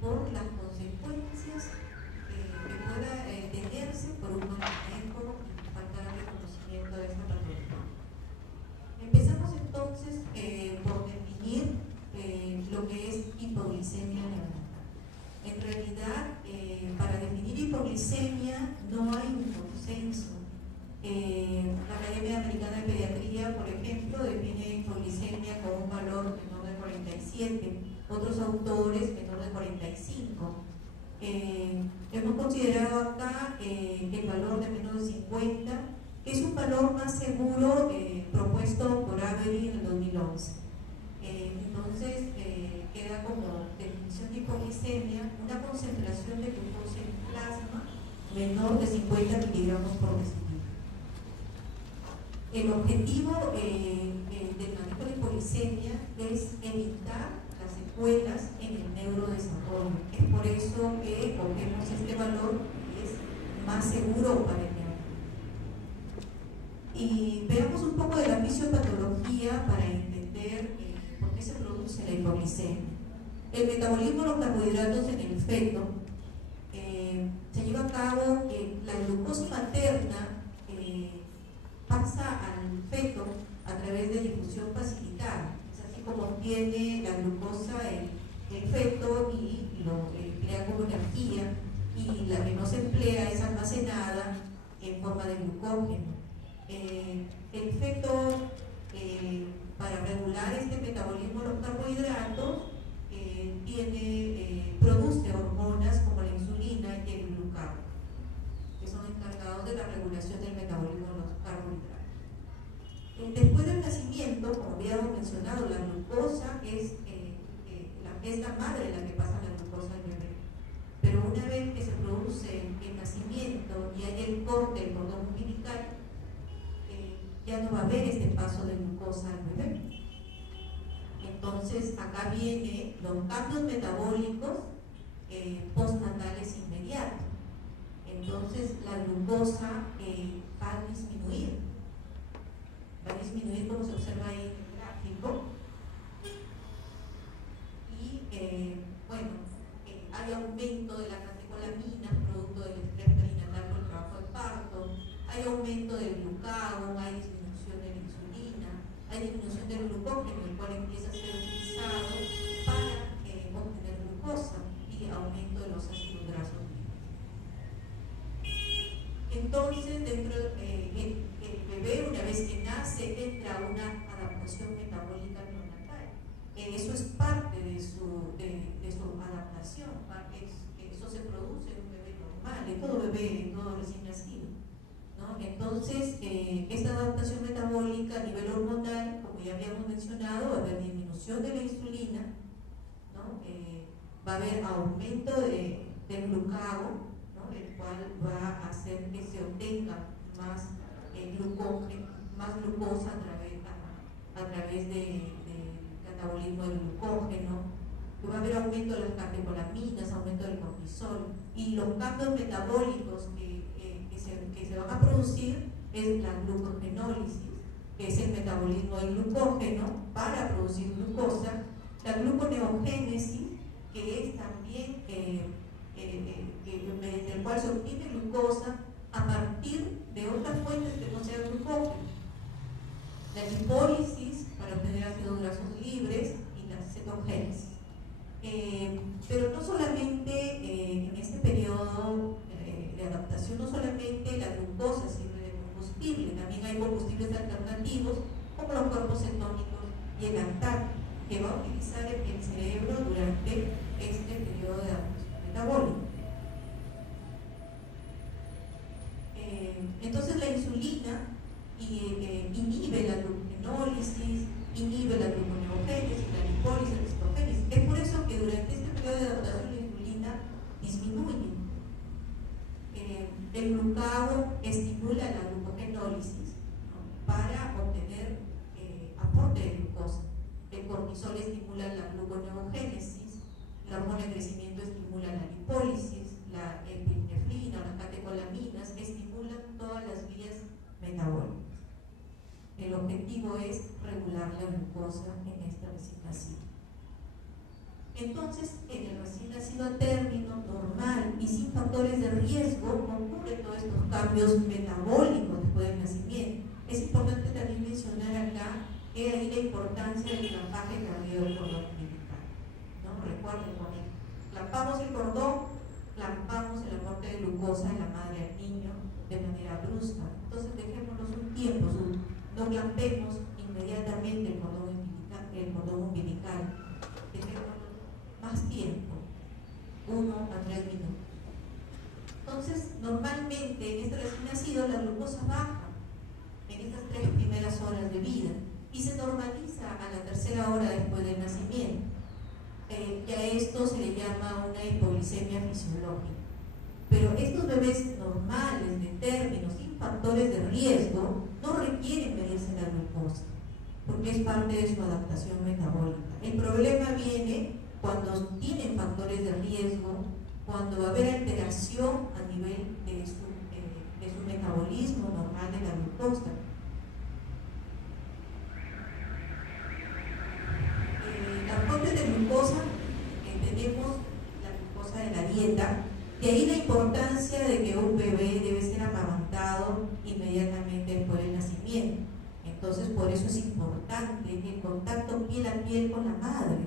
por las consecuencias que pueda tenerse por un mal manejo y falta de reconocimiento de esta patología. Empezamos entonces por definir lo que es hipoglicemia neonatal. En realidad, para definir hipoglicemia no hay un consenso. La Academia Americana de Pediatría, por ejemplo, define hipoglicemia con un valor menor de 47, otros autores menor de 45. Hemos considerado acá el valor de menos de 50, que es un valor más seguro propuesto por Avery en el 2011. Entonces, queda como definición de hipoglicemia una concentración de glucosa en plasma menor de 50 miligramos por decilitro. El objetivo del manejo de hipoglicemia es evitar las secuelas en el neurodesarrollo. Es por eso que cogemos este valor que es más seguro para el neonato. Y veamos un poco de la fisiopatología para entender por qué se produce la hipoglicemia. El metabolismo de los carbohidratos en el feto se lleva a cabo que la glucosa materna pasa al feto a través de difusión facilitada. Es así como obtiene la glucosa el feto y lo emplea como energía, y la que no se emplea es almacenada en forma de glucógeno. El feto, para regular este metabolismo de los carbohidratos, produce hormonas como la insulina y el glucagón, que son encargados de la regulación del metabolismo de los carbohidratos. Después del nacimiento, como habíamos mencionado, la glucosa es la madre la que pasa la glucosa al bebé. Pero una vez que se produce el nacimiento y hay el corte del cordón umbilical, ya no va a haber este paso de glucosa al bebé. Entonces, acá vienen los cambios metabólicos postnatales inmediatos. Entonces, la glucosa va a disminuir como se observa ahí en el gráfico. Y hay aumento de la catecolaminas producto del estrés perinatal por el trabajo de parto, hay aumento del glucagón, hay disminución de la insulina, hay disminución del glucógeno, el cual empieza a ser utilizado para obtener glucosa, y aumento de los ácidos grasos libres. Entonces, el bebé, una vez que nace, entra a una adaptación metabólica neonatal. Eso es parte de su adaptación, eso se produce en un bebé normal, en todo bebé, en todo recién nacido, ¿no? Entonces, esta adaptación metabólica a nivel hormonal, como ya habíamos mencionado, va a haber disminución de la insulina, ¿no? Va a haber aumento del glucagón, ¿no? El cual va a hacer que se obtenga más glucosa a través del catabolismo del glucógeno. Va a haber aumento de las catecolaminas, aumento del cortisol, y los cambios metabólicos que se van a producir es la glucogenólisis, que es el metabolismo del glucógeno para producir glucosa, la gluconeogénesis, que es también mediante el cual se obtiene glucosa a partir de otras fuentes que no sean glucógeno, la lipólisis para obtener ácidos grasos libres y la cetogénesis. Pero no solamente en este periodo de adaptación, no solamente la glucosa sirve de combustible, también hay combustibles alternativos como los cuerpos cetónicos y el lactato, que va a utilizar el cerebro durante este periodo de adaptación metabólica. Entonces, la insulina inhibe la glucogenólisis, inhibe la gluconeogénesis, la lipólisis, la cetogénesis. Es por eso que durante este periodo de adaptación la insulina disminuye. El glucagón estimula la glucogenólisis, ¿no? Para obtener aporte de glucosa. El cortisol estimula la gluconeogénesis, la hormona de crecimiento estimula la lipólisis, la epinefrina, las catecolaminas estimulan todas las vías metabólicas. El objetivo es regular la glucosa en esta recién nacida. Entonces, en el recién nacido a término, normal y sin factores de riesgo, ocurren todos estos cambios metabólicos después del nacimiento. Es importante también mencionar acá que hay la importancia del clampaje tardío del cordón umbilical, ¿no? Recuerden, cuando clampamos el cordón, clampamos el aporte de glucosa de la madre al niño de manera brusca. Entonces, dejémonos un tiempo, no clampemos inmediatamente el cordón umbilical. Dejémonos más tiempo, 1 a 3 minutos. Entonces, normalmente en este recién nacido la glucosa baja en estas 3 primeras horas de vida y se normaliza a la tercera hora después del nacimiento. Y a esto se le llama una hipoglicemia fisiológica. Pero estos bebés normales, de término, sin factores de riesgo, no requieren medirse la glucosa, porque es parte de su adaptación metabólica. El problema viene cuando tienen factores de riesgo, cuando va a haber alteración a nivel de su metabolismo normal de la glucosa. Las fuentes de glucosa, tenemos la glucosa de la dieta, de ahí la importancia de que un bebé debe ser amamantado inmediatamente después del nacimiento. Entonces, por eso es importante el contacto piel a piel con la madre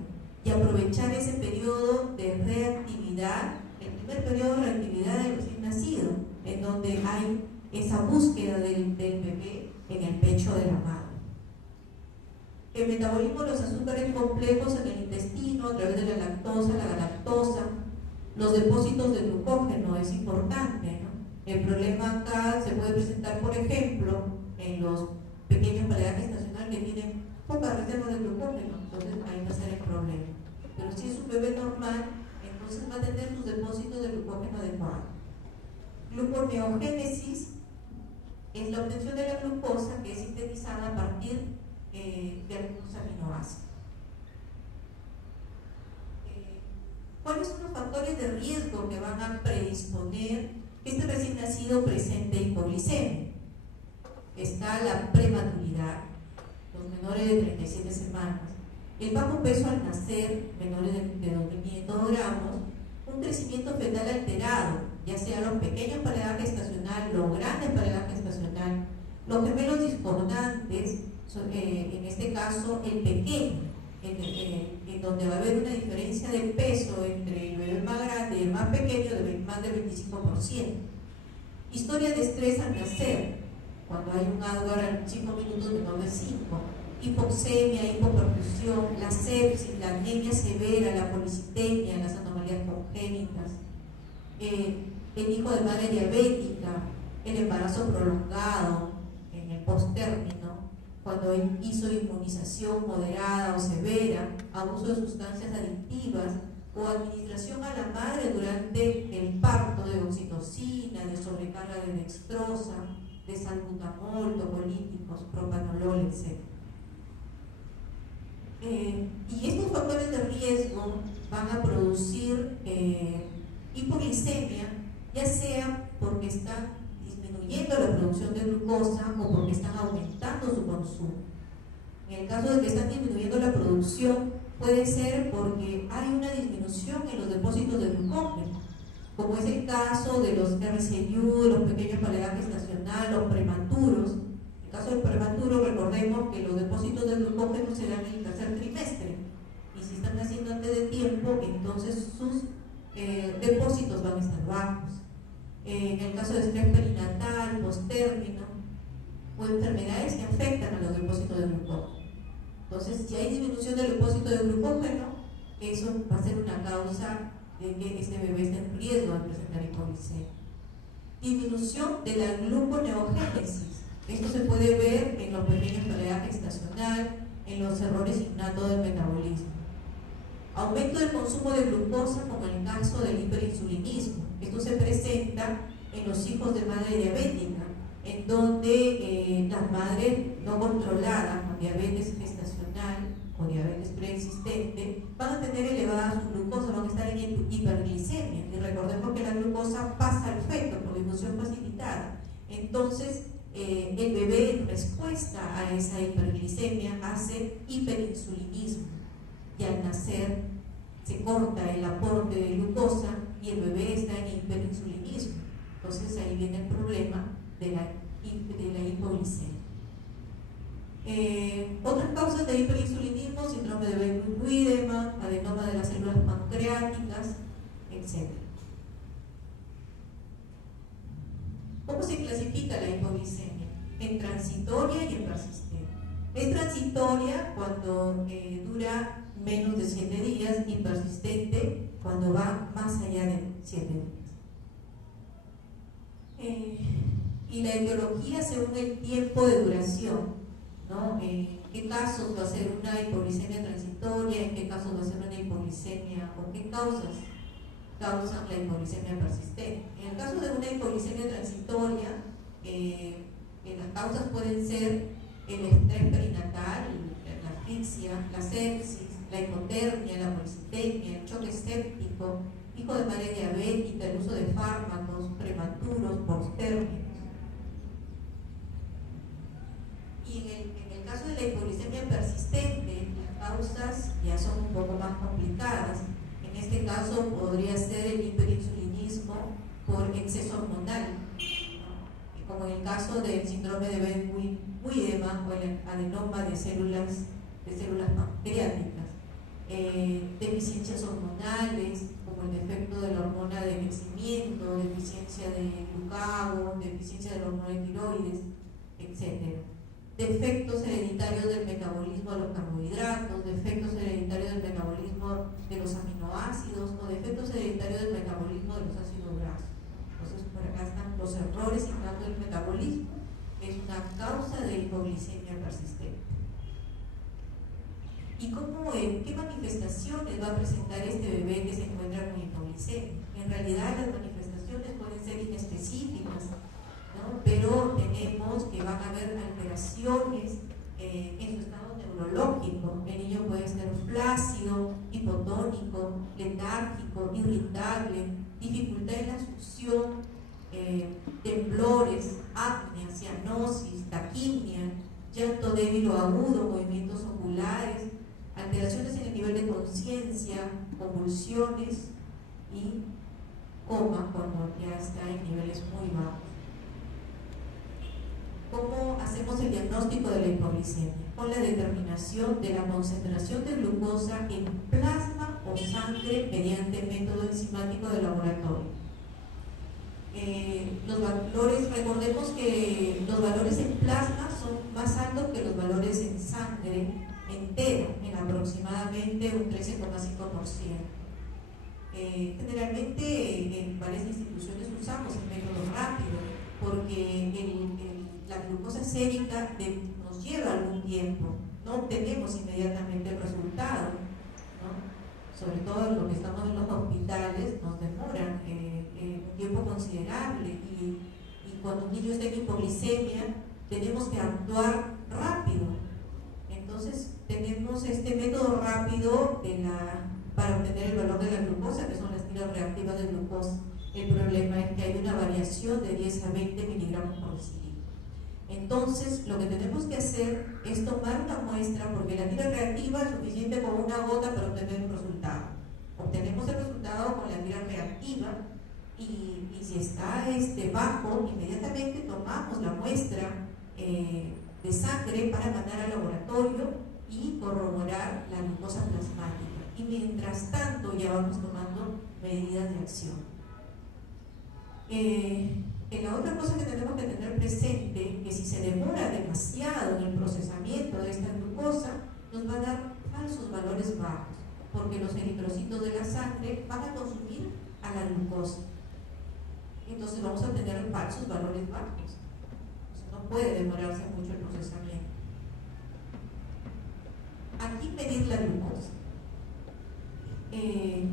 y aprovechar ese periodo de reactividad, el primer periodo de reactividad del recién nacido, en donde hay esa búsqueda del bebé en el pecho de la madre. El metabolismo de los azúcares complejos en el intestino a través de la lactosa, la galactosa, los depósitos de glucógeno es importante, ¿no? El problema acá se puede presentar, por ejemplo, en los pequeños para edad gestacional que tienen poca reserva de glucógeno, entonces ahí va a ser el problema. Pero si es un bebé normal, entonces va a tener sus depósitos de glucógeno adecuados. Gluconeogénesis es la obtención de la glucosa que es sintetizada a partir de algunos aminoácidos. ¿Cuáles son los factores de riesgo que van a predisponer que este recién nacido presente hipoglicemia? Está la prematuridad, los menores de 37 semanas, el bajo peso al nacer, menores de 2.500 gramos, un crecimiento fetal alterado, ya sea los pequeños para la edad gestacional, los grandes para la edad gestacional, los gemelos discordantes, en este caso el pequeño, en donde va a haber una diferencia de peso entre el bebé más grande y el más pequeño de más del 25%. Historia de estrés al nacer, cuando hay un Adgar a 5 minutos menor de 5, hipoxemia, hipoperfusión, la sepsis, la anemia severa, la policitemia, las anomalías congénitas, el hijo de madre diabética, el embarazo prolongado en el posttérmino, cuando hizo inmunización moderada o severa, abuso de sustancias adictivas o administración a la madre durante el parto de oxitocina, de sobrecarga de dextrosa, de salbutamol, tocolíticos, propanolol, etc. Y estos factores de riesgo van a producir hipoglicemia, ya sea porque están disminuyendo la producción de glucosa o porque están aumentando su consumo. En el caso de que están disminuyendo la producción, puede ser porque hay una disminución en los depósitos de glucógeno, como es el caso de los RCU, los pequeños para la edad gestacional, los prematuros. En el caso del prematuro, recordemos que los depósitos de glucógeno se dan en el tercer trimestre, y si están naciendo antes de tiempo, entonces sus depósitos van a estar bajos. En el caso de estrés perinatal, posttérmino o enfermedades que afectan a los depósitos de glucógeno. Entonces, si hay disminución del depósito de glucógeno, eso va a ser una causa de que este bebé esté en riesgo de presentar hipoglicemia. Disminución de la gluconeogénesis. Esto se puede ver en los pequeños para la edad gestacional, en los errores innatos del metabolismo. Aumento del consumo de glucosa, como en el caso del hiperinsulinismo. Esto se presenta en los hijos de madre diabética, en donde las madres no controladas con diabetes gestacional o diabetes preexistente van a tener elevada su glucosa, van a estar en hiperglicemia. Y recordemos que la glucosa pasa al feto por difusión facilitada. Entonces, el bebé, en respuesta a esa hiperglicemia, hace hiperinsulinismo. Y al nacer se corta el aporte de glucosa y el bebé está en hiperinsulinismo. Entonces ahí viene el problema de la hipoglicemia. Otras causas de hiperinsulinismo: síndrome de Behr-Widdemann, adenoma de las células pancreáticas, etc. ¿Cómo se clasifica la hipoglicemia? En transitoria y en persistente. Es transitoria cuando dura menos de 7 días y persistente cuando va más allá de 7 días. Y la etiología según el tiempo de duración, ¿no? ¿En qué casos va a ser una hipoglicemia transitoria? ¿En qué casos va a ser una hipoglicemia? ¿O qué causas causan la hipoglicemia persistente? En el caso de una hipoglicemia transitoria, las causas pueden ser el estrés perinatal, la asfixia, la sepsis, la hipotermia, la policitemia, el choque séptico, hijo de madre diabética, el uso de fármacos prematuros, postérmicos. Y en el caso de la hipoglicemia persistente, las causas ya son un poco más complicadas. En este caso podría ser el hiperinsulinismo por exceso hormonal, ¿no? Como en el caso del síndrome de Behr-Widdemann o el adenoma de células pancreáticas. Deficiencias hormonales, como el defecto de la hormona de crecimiento, deficiencia de glucagón, deficiencia de la hormona de tiroides, etc. Defectos hereditarios del metabolismo de los carbohidratos, defectos hereditarios del metabolismo de los aminoácidos o defectos hereditarios del metabolismo de los ácidos grasos. Entonces, por acá están los errores innata del metabolismo, es una causa de hipoglicemia persistente. ¿Y qué manifestaciones va a presentar este bebé que se encuentra con hipoglicemia? En realidad las manifestaciones pueden ser inespecíficas, ¿no? Pero tenemos que van a haber alteraciones en su estado neurológico. El niño puede ser flácido, hipotónico, letárgico, irritable, dificultad en la succión, temblores, apnea, cianosis, taquimia, llanto débil o agudo, movimientos oculares, alteraciones en el nivel de conciencia, convulsiones y coma cuando ya está en niveles muy bajos. ¿Cómo hacemos el diagnóstico de la hipoglicemia? Con la determinación de la concentración de glucosa en plasma o sangre mediante método enzimático de laboratorio. Los valores, recordemos que los valores en plasma son más altos que los valores en sangre entera, en aproximadamente un 13,5%. Generalmente en varias instituciones usamos el método rápido porque la glucosa sérica nos lleva algún tiempo, no obtenemos inmediatamente el resultado, ¿no? Sobre todo en lo que estamos en los hospitales nos demoran un tiempo considerable y cuando un niño está en hipoglicemia tenemos que actuar rápido. Entonces tenemos este método rápido para obtener el valor de la glucosa, que son las tiras reactivas de glucosa. El problema es que hay una variación de 10 a 20 miligramos por decilitro. Entonces lo que tenemos que hacer es tomar una muestra, porque la tira reactiva es suficiente con una gota para obtener un resultado. Obtenemos el resultado con la tira reactiva y si está bajo, inmediatamente tomamos la muestra de sangre para mandar al laboratorio y corroborar la glucosa plasmática. Y mientras tanto ya vamos tomando medidas de acción. La otra cosa que tenemos que tener presente, que si se demora demasiado en el procesamiento de esta glucosa, nos va a dar falsos valores bajos, porque los eritrocitos de la sangre van a consumir a la glucosa. Entonces vamos a tener falsos valores bajos. No puede demorarse mucho el procesamiento. Aquí medir la glucosa.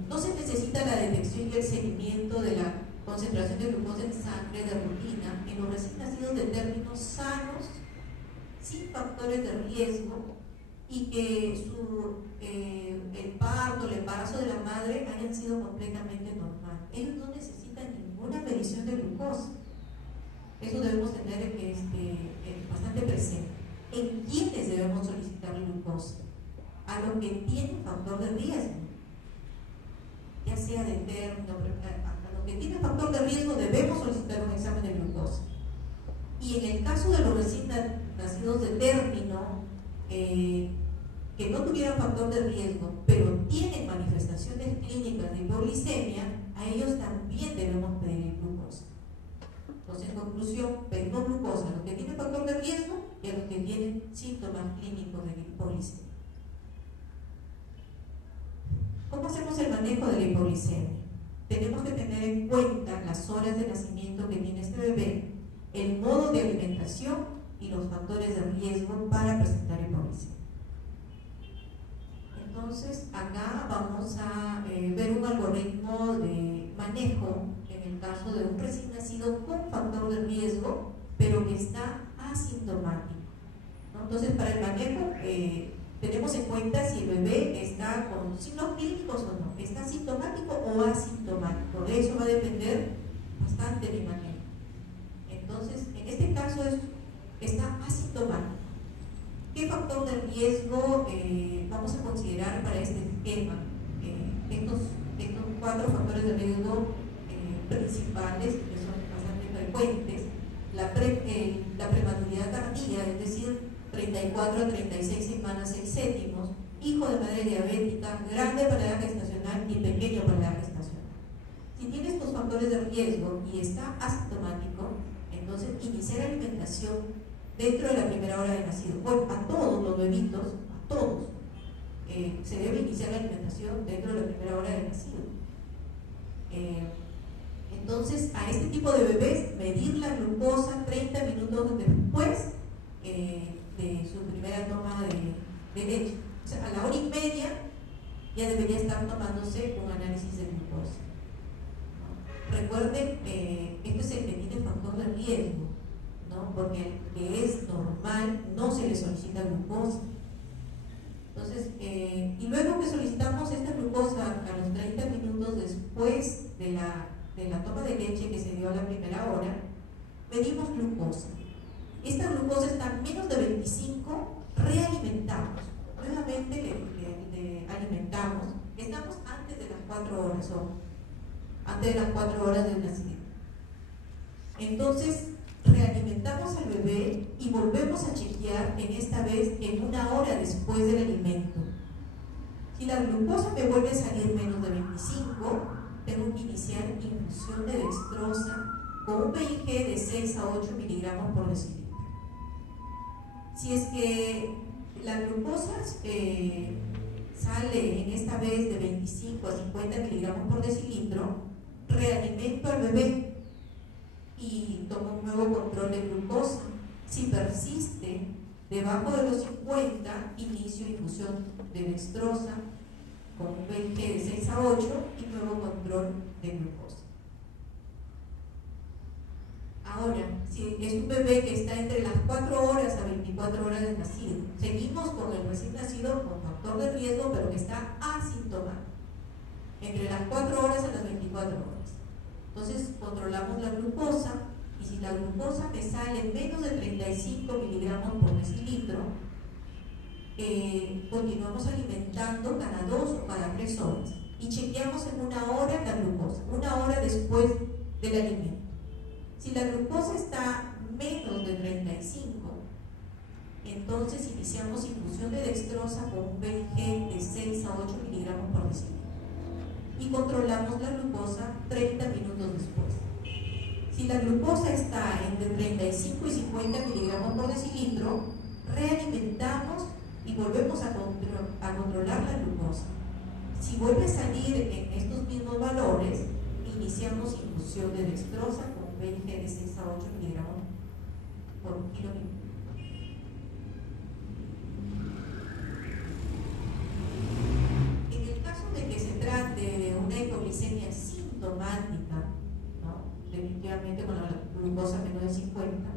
No se necesita la detección y el seguimiento de la concentración de glucosa en sangre de rutina en los recién nacidos de términos sanos, sin factores de riesgo, y que el parto, el embarazo de la madre hayan sido completamente normal. Ellos no necesitan ninguna medición de glucosa. Eso debemos tener bastante presente. ¿En quiénes debemos solicitar glucosa? A los que tienen factor de riesgo. sea de término, a lo que tiene factor de riesgo debemos solicitar un examen de glucosa. Y en el caso de los recién nacidos de término, que no tuvieran factor de riesgo, pero tienen manifestaciones clínicas de hipoglicemia, a ellos también debemos pedir glucosa. Entonces, en conclusión, pedimos glucosa a los que tienen factor de riesgo y a los que tienen síntomas clínicos de hipoglicemia. ¿Cómo hacemos el manejo de la hipoglicemia? Tenemos que tener en cuenta las horas de nacimiento que tiene este bebé, el modo de alimentación y los factores de riesgo para presentar hipoglicemia. Entonces, acá vamos a ver un algoritmo de manejo en el caso de un recién nacido con factor de riesgo, pero que está asintomático, ¿no? Entonces, para el manejo, tenemos en cuenta si el bebé está con signos clínicos o no, está asintomático o asintomático. De eso va a depender bastante mi manejo. Entonces, en este caso está asintomático. ¿Qué factor de riesgo vamos a considerar para este esquema? Estos 4 factores de riesgo principales, que son bastante frecuentes: la prematuridad tardía, es decir, 34 a 36 semanas 6 séptimos, hijo de madre diabética, grande para edad gestacional y pequeño para edad gestacional. Si tiene estos factores de riesgo y está asintomático, entonces iniciar alimentación dentro de la primera hora de nacido. Bueno, a todos los bebitos, a todos, se debe iniciar la alimentación dentro de la primera hora de nacido. Entonces, a este tipo de bebés, medir la glucosa 30 minutos después de su primera toma de leche. O sea, a la hora y media ya debería estar tomándose un análisis de glucosa, ¿no? Recuerden, esto es el que tiene factor de riesgo, ¿no? Porque el que es normal no se le solicita glucosa. Entonces, y luego que solicitamos esta glucosa a los 30 minutos después de la toma de leche que se dio a la primera hora, medimos glucosa. Esta glucosa está a menos de 25, realimentamos. Nuevamente le alimentamos. Estamos antes de las 4 horas, o antes de las 4 horas del nacimiento. Entonces, realimentamos al bebé y volvemos a chequear, en esta vez en 1 hora después del alimento. Si la glucosa me vuelve a salir menos de 25, tengo que iniciar infusión de dextrosa con un PIG de 6 a 8 miligramos por decilitro. Si es que la glucosa sale en esta vez de 25 a 50 miligramos por decilitro, realimento al bebé y tomo un nuevo control de glucosa. Si persiste debajo de los 50, inicio infusión de dextrosa con un PIG de 6 a 8 y nuevo control de glucosa. Ahora, si es un bebé que está entre las 4 horas a 24 horas de nacido, seguimos con el recién nacido con factor de riesgo, pero que está asintomático, entre las 4 horas a las 24 horas. Entonces, controlamos la glucosa, y si la glucosa me sale menos de 35 miligramos por decilitro, continuamos alimentando cada 2 o cada 3 horas y chequeamos en 1 hora la glucosa, 1 hora después del alimento. Si la glucosa está menos de 35, entonces iniciamos infusión de dextrosa con un PIG de 6 a 8 miligramos por decilitro y controlamos la glucosa 30 minutos después. Si la glucosa está entre 35 y 50 miligramos por decilitro, realimentamos y volvemos a controlar la glucosa. Si vuelve a salir en estos mismos valores, iniciamos infusión de dextrosa con un PIG de 6 a 8 miligramos por kilogramo. En el caso de que se trate de una hipoglicemia sintomática, ¿no? Definitivamente con la glucosa menor de 50,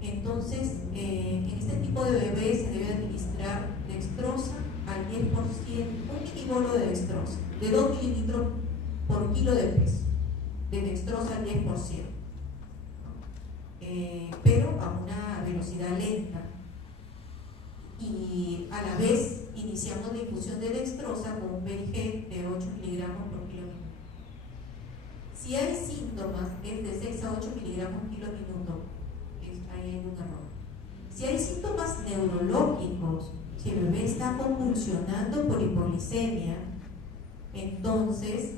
entonces en este tipo de bebés se debe administrar dextrosa al 10%, un milibolo de dextrosa, de 2 mililitros por kilo de peso, de dextrosa al 10%, pero a una velocidad lenta. Y a la vez iniciamos la infusión de dextrosa con un PIG de 8 miligramos por kilo. Si hay síntomas, es de 6 a 8 miligramos kilo minuto, ahí hay un error. Si hay síntomas neurológicos, si el bebé está convulsionando por hipoglicemia, entonces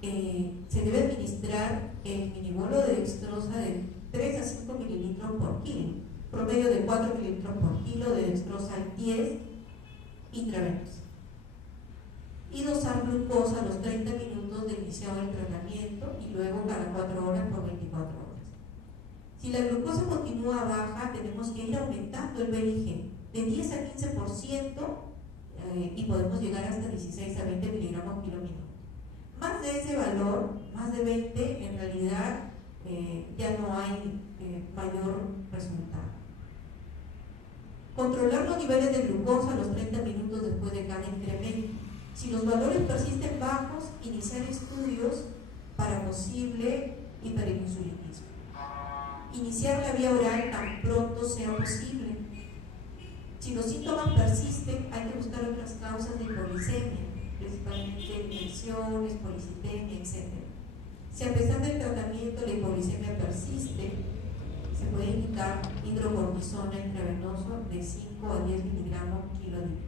se debe administrar el minibolo de dextrosa de 3 a 5 mililitros por kilo, promedio de 4 mililitros por kilo de dextrosa 10 intravenosa. Y dosar glucosa a los 30 minutos de iniciado el tratamiento y luego cada 4 horas por 24 horas. Si la glucosa continúa baja, tenemos que ir aumentando el BIG de 10 a 15% y podemos llegar hasta 16 a 20 miligramos kilo minuto. Más de ese valor, más de 20, en realidad ya no hay mayor resultado. Controlar los niveles de glucosa a los 30 minutos después de cada incremento. Si los valores persisten bajos, iniciar estudios para posible hiperinsulinismo. Iniciar la vía oral tan pronto sea posible. Si los síntomas persisten, hay que buscar otras causas de hipoglicemia, principalmente infecciones, policitemia, etc. Si a pesar del tratamiento la hipoglicemia persiste, se puede indicar hidrocortisona intravenoso de 5 a 10 miligramos kilo día.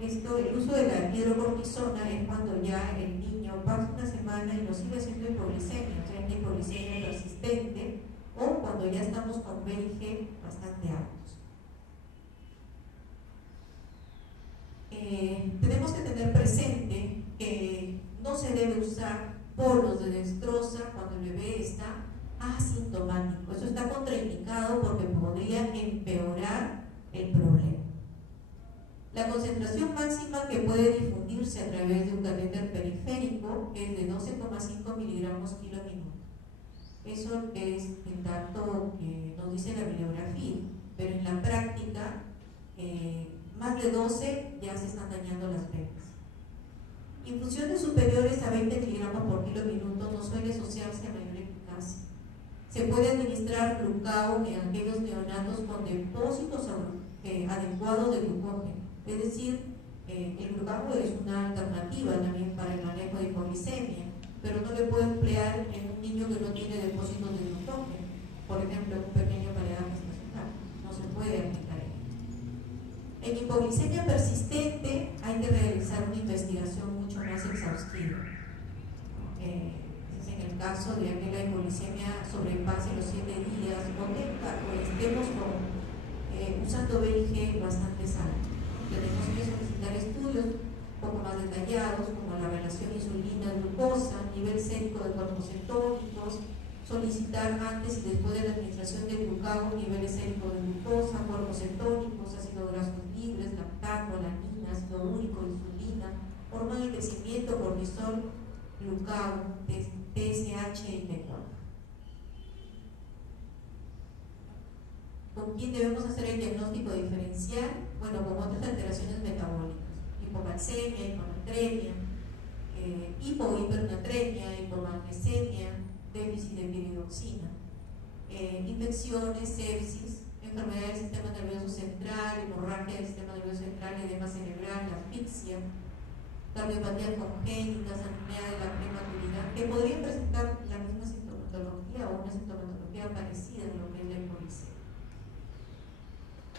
El uso de la hidrocortisona es cuando ya el niño pasa una semana y no sigue haciendo hipoglicemia, o sea, una hipoglicemia persistente, o cuando ya estamos con BIG bastante altos. Tenemos que tener presente que no se debe usar polos de dextrosa cuando el bebé está asintomático. Eso está contraindicado porque podría empeorar el problema. La concentración máxima que puede difundirse a través de un catéter periférico es de 12,5 miligramos kilo minuto. Eso es el dato que nos dice la bibliografía, pero en la práctica más de 12 ya se están dañando las venas. Infusiones superiores a 20 miligramos por kilo minuto no suele asociarse a mayor eficacia. Se puede administrar glucagon en aquellos neonatos con depósitos adecuados de glucógeno. Es decir, el glucagon es una alternativa también para el manejo de hipoglicemia, pero no le puede emplear en un niño que no tiene depósitos de glucógeno, por ejemplo, un pequeño para edad gestacional. No se puede aplicar ahí. En hipoglicemia persistente hay que realizar una investigación mucho más exhaustiva. Es en el caso de que la hipoglicemia sobrepase los 7 días o estemos usando BIG bastante alto. Tenemos que solicitar estudios un poco más detallados, como la relación insulina-glucosa, nivel sérico de cuerpos cetónicos, solicitar antes y después de la administración de glucagon niveles séricos de glucosa, cuerpos cetónicos, ácidos grasos libres, lactato, alanina, ácido úrico, insulina, hormona de crecimiento, cortisol, glucagon, TSH y T4. ¿Con quién debemos hacer el diagnóstico diferencial? Bueno, con otras alteraciones metabólicas, hipocalcemia, hiponatremia, hipohipernatremia, hipomagnesemia, déficit de piridoxina, infecciones, sepsis, enfermedad del sistema nervioso central, hemorragia del sistema nervioso central, edema cerebral, asfixia, cardiopatías congénitas, anemia de la prematuridad, que podrían presentar la misma sintomatología o una sintomatología parecida a lo que es la hipoglicemia.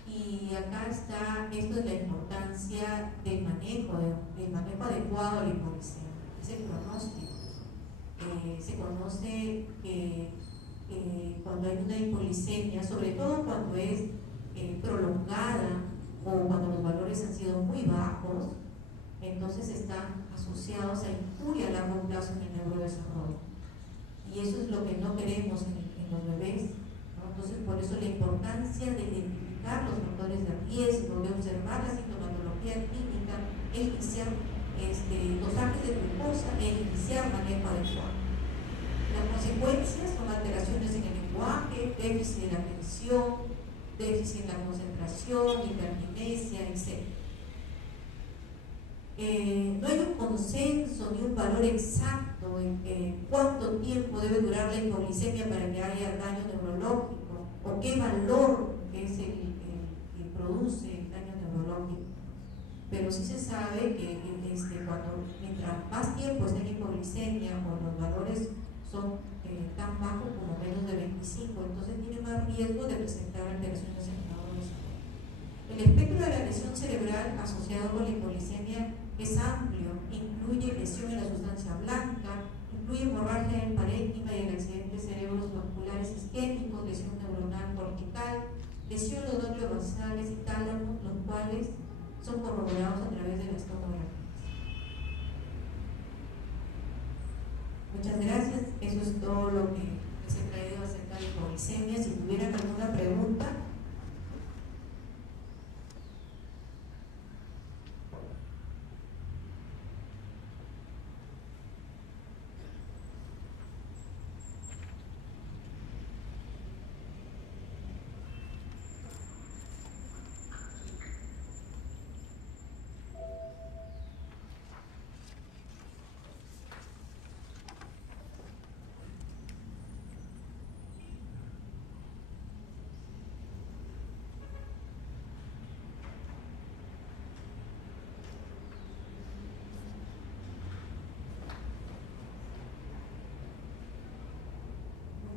Y acá está, esto es la importancia del manejo adecuado de la hipoglicemia, es el pronóstico. Se conoce que cuando hay una hipoglicemia, sobre todo cuando es prolongada o cuando los valores han sido muy bajos, entonces están asociados a injuria a largo plazo en el neurodesarrollo. Y eso es lo que no queremos en los bebés, ¿no? Entonces, por eso la importancia de identificar los factores de riesgo, de observar la sintomatología clínica, e iniciar dosajes de glucosa e iniciar manejo adecuado. Las consecuencias son alteraciones en el lenguaje, déficit en la atención, déficit en la concentración, hiperkinesia, etc. No hay un consenso ni un valor exacto en cuánto tiempo debe durar la hipoglicemia para que haya daño neurológico o qué valor es el que produce el daño neurológico. Pero sí se sabe que mientras más tiempo está en hipoglicemia o los valores son tan bajos como menos de 25, entonces tiene más riesgo de presentar alteraciones en el lado de salud. El espectro de la lesión cerebral asociado con la hipoglicemia es amplio, incluye lesión en la sustancia blanca, incluye hemorragia del parénquima y el accidente cerebrovasculares isquémicos, lesión neuronal cortical, lesión en los ganglios basales y tálamos, los cuales son corroborados a través de las tomografías. Muchas gracias, eso es todo lo que les he traído acerca de hipoglicemia. Si tuvieran alguna pregunta.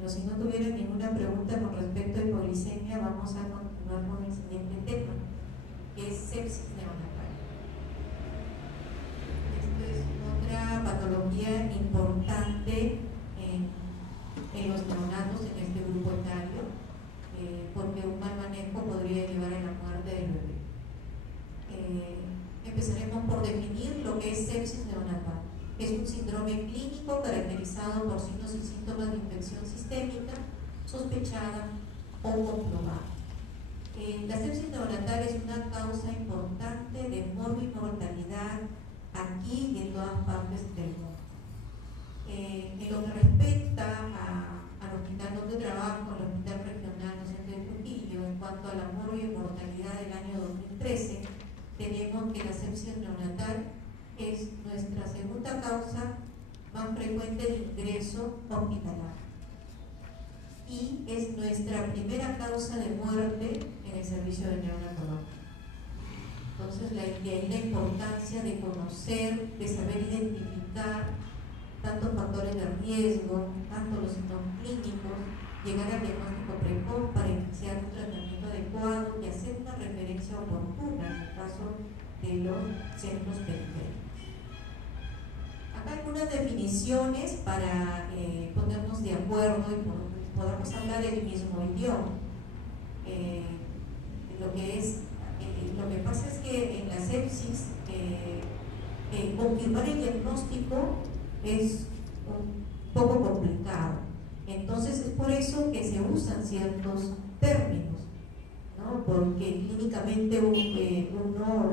Si no tuvieran ninguna pregunta con respecto a hipoglicemia, vamos a continuar con el siguiente tema, que es sepsis neonatal. Esto es otra patología importante en los neonatos en este grupo etario, porque un mal manejo podría llevar a la muerte del bebé. Empezaremos por definir lo que es sepsis neonatal. Es un síndrome clínico caracterizado por signos y síntomas de infección sistémica sospechada o comprobada. La sepsis neonatal es una causa importante de mortalidad aquí y en todas partes del mundo. En lo que respecta al hospital donde trabajo, el Hospital Regional Docente de Trujillo, en cuanto a la mortalidad del año 2013, tenemos que la sepsis neonatal es nuestra segunda causa más frecuente de ingreso hospitalario y es nuestra primera causa de muerte en el servicio de neonatología. Entonces, de ahí la importancia de conocer, de saber identificar tantos factores de riesgo, tanto los síntomas clínicos, llegar al diagnóstico precoz para iniciar un tratamiento adecuado y hacer una referencia oportuna en el caso de los centros periféricos. Acá algunas definiciones para ponernos de acuerdo y podamos hablar el mismo idioma. Lo que pasa es que en la sepsis confirmar el diagnóstico es un poco complicado. Entonces es por eso que se usan ciertos términos, ¿no? Porque clínicamente uno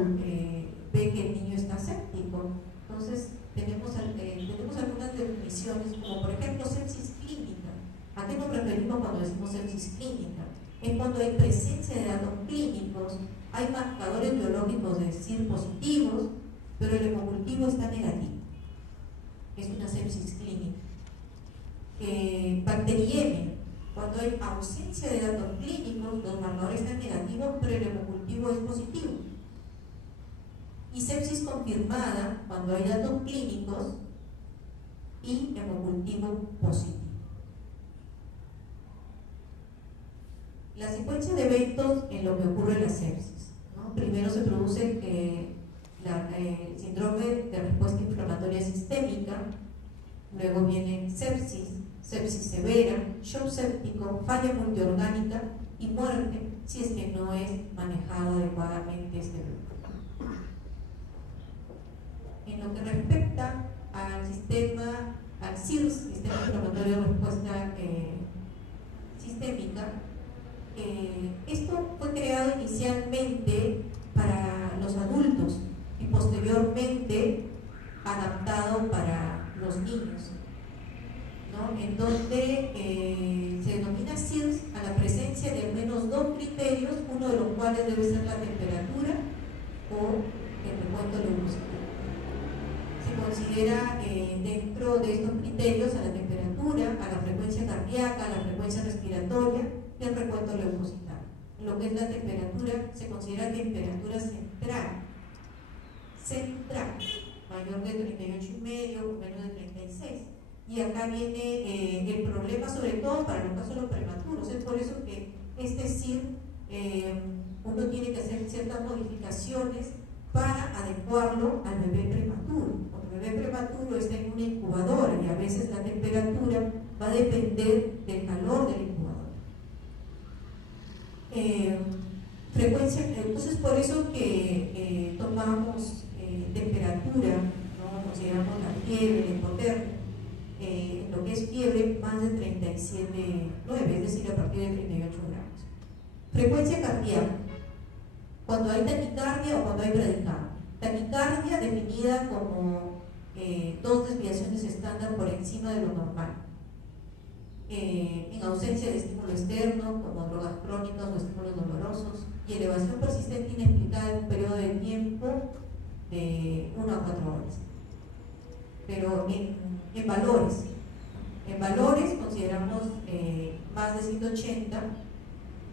ve que el niño está séptico. Entonces tenemos algunas definiciones, como por ejemplo sepsis clínica. ¿A qué nos referimos cuando decimos sepsis clínica? Es cuando hay presencia de datos clínicos, hay marcadores biológicos de decir positivos, pero el hemocultivo está negativo. Es una sepsis clínica. Bacteriemia, cuando hay ausencia de datos clínicos, los marcadores están negativos, pero el hemocultivo es positivo. Y sepsis confirmada, cuando hay datos clínicos y hemocultivo positivo. La secuencia de eventos en lo que ocurre en la sepsis, ¿no? Primero se produce el síndrome de respuesta inflamatoria sistémica, luego viene sepsis severa, shock séptico, falla multiorgánica y muerte si es que no es manejado adecuadamente este grupo. En lo que respecta al SIRS, Sistema Inflamatorio de Respuesta Sistémica, esto fue creado inicialmente para los adultos y posteriormente adaptado para los niños, ¿no? En donde se denomina SIRS a la presencia de al menos dos criterios, uno de los cuales debe ser la temperatura o el recuento leucocitario. Se considera dentro de estos criterios a la temperatura, a la frecuencia cardíaca, a la frecuencia respiratoria y al recuento leucocitario. Lo que es la temperatura se considera temperatura central, mayor de 38,5 o menos de 36. Y acá viene el problema, sobre todo para los casos de los prematuros. Es por eso que uno tiene que hacer ciertas modificaciones para adecuarlo al bebé prematuro. Porque el bebé prematuro está en una incubadora y a veces la temperatura va a depender del calor de la incubadora. Frecuencia, entonces por eso que tomamos temperatura, ¿no? Consideramos la fiebre, la hipotermia, lo que es fiebre más de 37,9, es decir, a partir de 38 grados. Frecuencia cardíaca, cuando hay taquicardia o cuando hay bradicardia. Taquicardia definida como 2 desviaciones estándar por encima de lo normal. En ausencia de estímulo externo, como drogas crónicas o estímulos dolorosos, y elevación persistente inexplicada en un periodo de tiempo de 1 a 4 horas. Pero en valores consideramos más de 180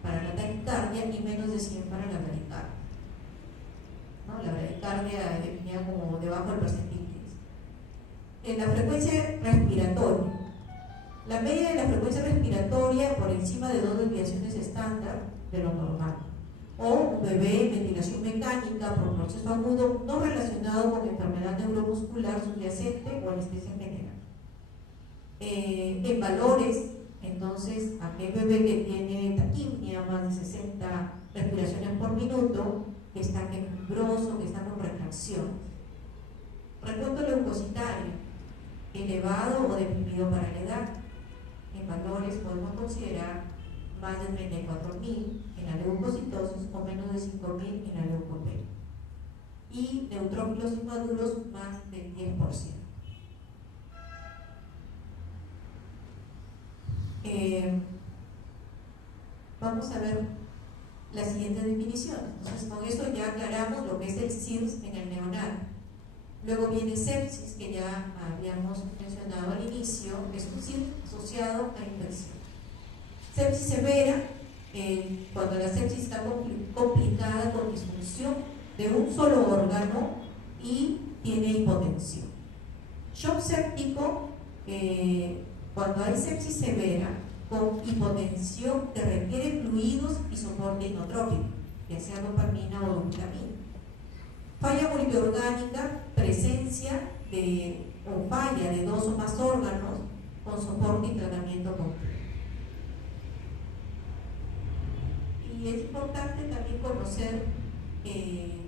para la taquicardia y menos de 100 para la bradicardia, ¿no? La bradicardia definida como debajo del percentil 10. En la frecuencia respiratoria, la media de la frecuencia respiratoria por encima de 2 desviaciones estándar de lo normal, o un bebé en ventilación mecánica por proceso agudo no relacionado con enfermedad neuromuscular subyacente o anestesia general. En valores, entonces, aquel bebé que tiene taquipnia, más de 60 respiraciones por minuto, que está quejumbroso, que está con retracción. Recuento leucocitario, elevado o deprimido para la edad. En valores podemos considerar más de 34.000 en la leucocitosis o menos de 5.000 en la leucopenia. Y neutrófilos inmaduros más del 10%. Vamos a ver la siguiente definición. Entonces, con eso ya aclaramos lo que es el SIRS en el neonato. Luego viene sepsis, que ya habíamos mencionado al inicio, que es un SIRS asociado a infección. Sepsis severa, cuando la sepsis está complicada con disfunción de un solo órgano y tiene hipotensión. Shock séptico, cuando hay sepsis severa con hipotensión que requiere fluidos y soporte inotrópico, ya sea dopamina o vitamina. Falla multiorgánica, presencia o falla de 2 o más órganos con soporte y tratamiento completo. Y es importante también conocer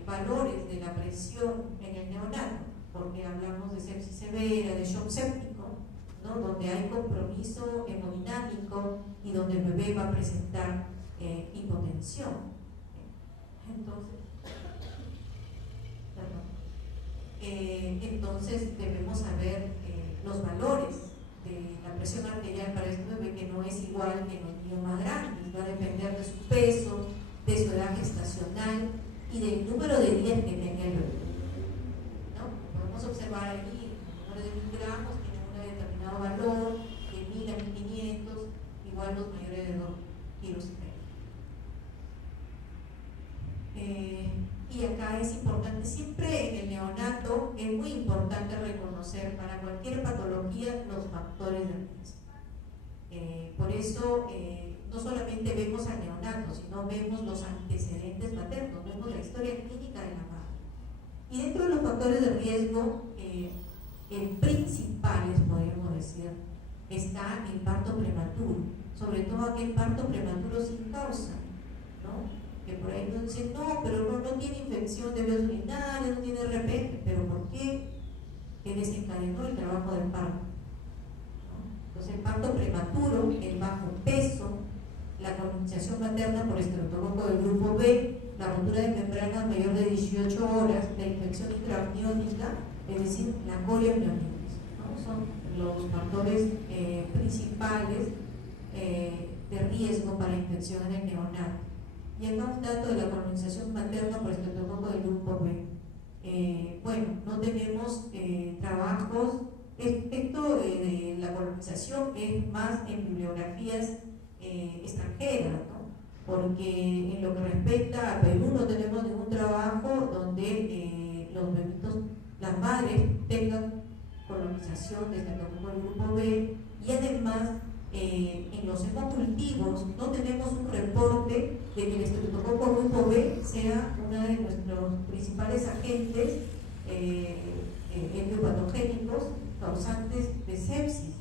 valores de la presión en el neonato, porque hablamos de sepsis severa, de shock séptico, ¿no? Donde hay compromiso hemodinámico y donde el bebé va a presentar hipotensión. Entonces debemos saber los valores de la presión arterial para este bebé, que no es igual que en los niños más grandes, va a depender de su peso, de su edad gestacional y del número de días que tenga el bebé, ¿no? Podemos observar ahí el número de miligramos tiene un determinado valor, de 1000 a 1500, igual los mayores de 2 kilos y medio. Y acá es importante, siempre en el neonato es muy importante reconocer para cualquier patología los factores de riesgo. Por eso no solamente vemos al neonato, sino vemos los antecedentes maternos, vemos la historia clínica de la madre. Y dentro de los factores de riesgo principales, podríamos decir, está el parto prematuro, sobre todo aquel parto prematuro sin causa, ¿no? Que por ahí nos dicen, no, pero no tiene infección de vías urinarias, no tiene RP, pero ¿por qué? Que desencadenó el trabajo del parto, ¿no? Entonces el parto prematuro, el bajo peso, la colonización materna por estreptococo del grupo B, la rotura de membranas mayor de 18 horas, la infección intraamniótica, es decir, la coriamnionitis, ¿no? Son los factores principales de riesgo para infección en el neonato. Y acá un dato de la colonización materna por estreptococo del grupo B. Bueno, no tenemos trabajos. Esto de la colonización es más en bibliografías extranjeras, ¿no? Porque en lo que respecta a Perú no tenemos ningún trabajo donde los bebitos, las madres tengan colonización de estreptococcus del grupo B, y además en los hemocultivos no tenemos un reporte de que el estreptococcus grupo B sea uno de nuestros principales agentes etiopatogénicos causantes de sepsis.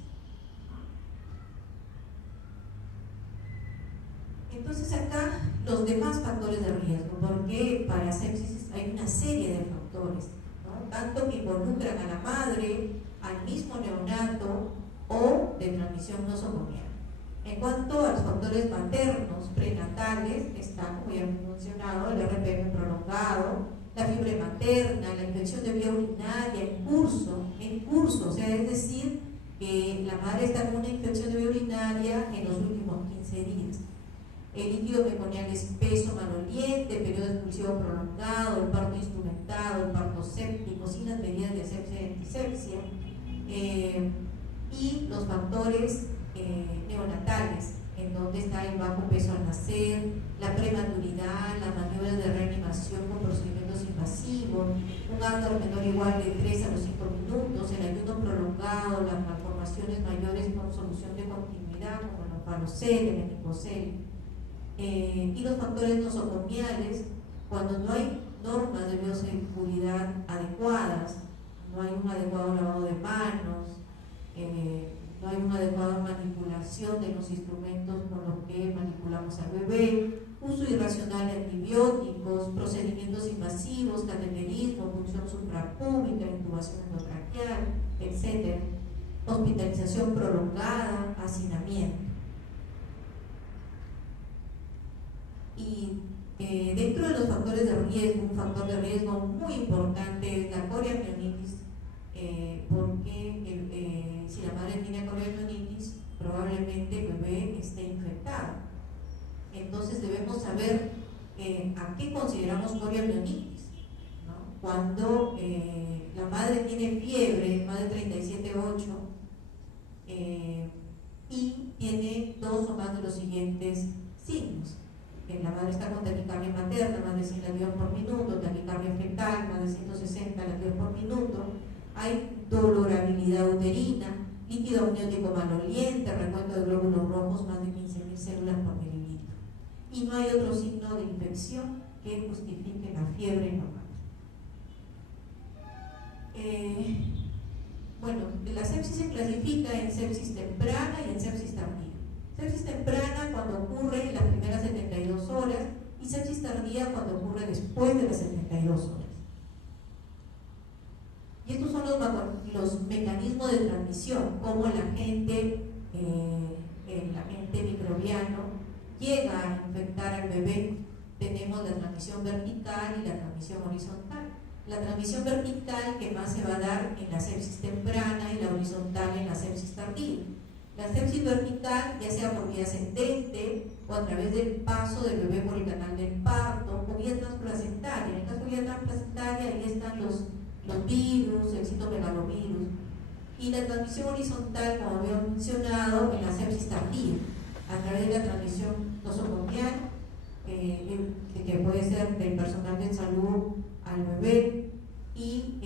Entonces acá los demás factores de riesgo, porque para sepsis hay una serie de factores, ¿no? Tanto que involucran a la madre, al mismo neonato o de transmisión nosocomial. En cuanto a los factores maternos prenatales, está, como ya hemos mencionado, el RPM prolongado, la fiebre materna, la infección de vía urinaria en curso, o sea, es decir, que la madre está con una infección de vía urinaria en los últimos 15 días. El líquido meconial espeso, maloliente, periodo expulsivo prolongado, el parto instrumentado, el parto séptico, sin las medidas de asepsia y antisepsia, y los factores neonatales, en donde está el bajo peso al nacer, la prematuridad, las maniobras de reanimación con procedimientos invasivos, un ardor menor o igual de 3 a los 5 minutos, el ayuno prolongado, las malformaciones mayores con solución de continuidad, como el opalocele, el menicocele. Y los factores nosocomiales, cuando no hay normas de bioseguridad adecuadas, no hay un adecuado lavado de manos, no hay una adecuada manipulación de los instrumentos con los que manipulamos al bebé, uso irracional de antibióticos, procedimientos invasivos, cateterismo, punción suprapúbica, intubación endotraqueal, etc. Hospitalización prolongada, hacinamiento. Y dentro de los factores de riesgo, un factor de riesgo muy importante es la coriamnionitis, porque si la madre tiene coriamnionitis, probablemente el bebé esté infectado. Entonces debemos saber a qué consideramos coriamnionitis, ¿no? Cuando la madre tiene fiebre, más de 37,8, y tiene 2 o más de los siguientes signos. La madre está con taquicardia materna, más de 100 latidos por minuto, taquicardia fetal, más de 160 latidos por minuto, hay dolorabilidad uterina, líquido amniótico maloliente, recuento de glóbulos rojos, más de 15.000 células por mililitro. Y no hay otro signo de infección que justifique la fiebre normal. Bueno, la sepsis se clasifica en sepsis temprana y en sepsis tardía. Sepsis temprana cuando ocurre en las primeras 72 horas y sepsis tardía cuando ocurre después de las 72 horas. Y estos son los mecanismos de transmisión, cómo el agente microbiano llega a infectar al bebé. Tenemos la transmisión vertical y la transmisión horizontal. La transmisión vertical que más se va a dar en la sepsis temprana y la horizontal en la sepsis tardía. La sepsis vertical, ya sea por vía ascendente o a través del paso del bebé por el canal del parto o vía transplacentaria. En el caso de vía transplacentaria, ahí están los virus, el citomegalovirus. Y la transmisión horizontal, como habíamos mencionado, en la sepsis tardía, a través de la transmisión nosocomial, que puede ser del personal de salud al bebé, y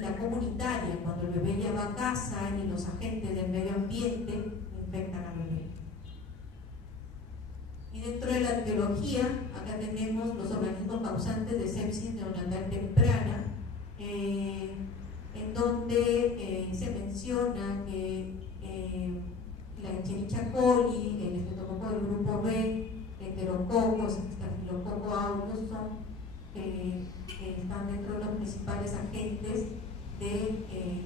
la comunitaria, cuando el bebé ya va a casa y los agentes del medio ambiente infectan al bebé. Y dentro de la etiología, acá tenemos los organismos causantes de sepsis neonatal temprana, en donde se menciona que la Escherichia coli, el estreptococo del grupo B, enterococos, Staphylococcus aureus son están dentro de los principales agentes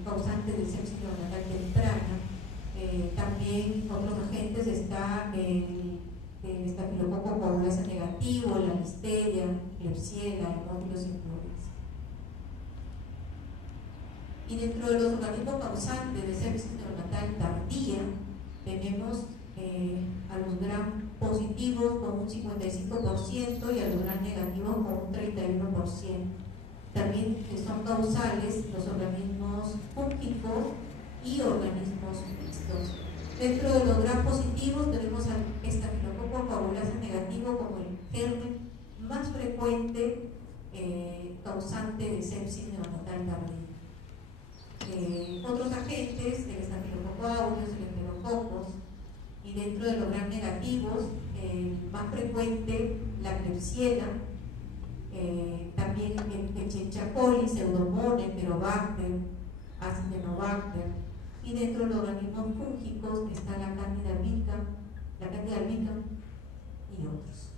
causantes de sepsis neonatal temprana. También otros agentes está el estafilococo coagulasa negativo, la listeria, Klebsiella, hemófilos influenza. Y dentro de los organismos causantes de sepsis neonatal tardía tenemos a los gram positivos con un 55% y a los gram negativos con un 31%. También son causales los organismos fúngicos y organismos mixtos. Dentro de los gram positivos tenemos al estafilococo coagulasa negativo como el germen más frecuente causante de sepsis neonatal tardía. Otros agentes, el estafilococo aureus, el enterococos, y dentro de los gram negativos, más frecuente la Klebsiella, también el Escherichia coli, Pseudomonas, Enterobacter, Acinetobacter, y dentro de los organismos fúngicos está la Candida albicans y otros.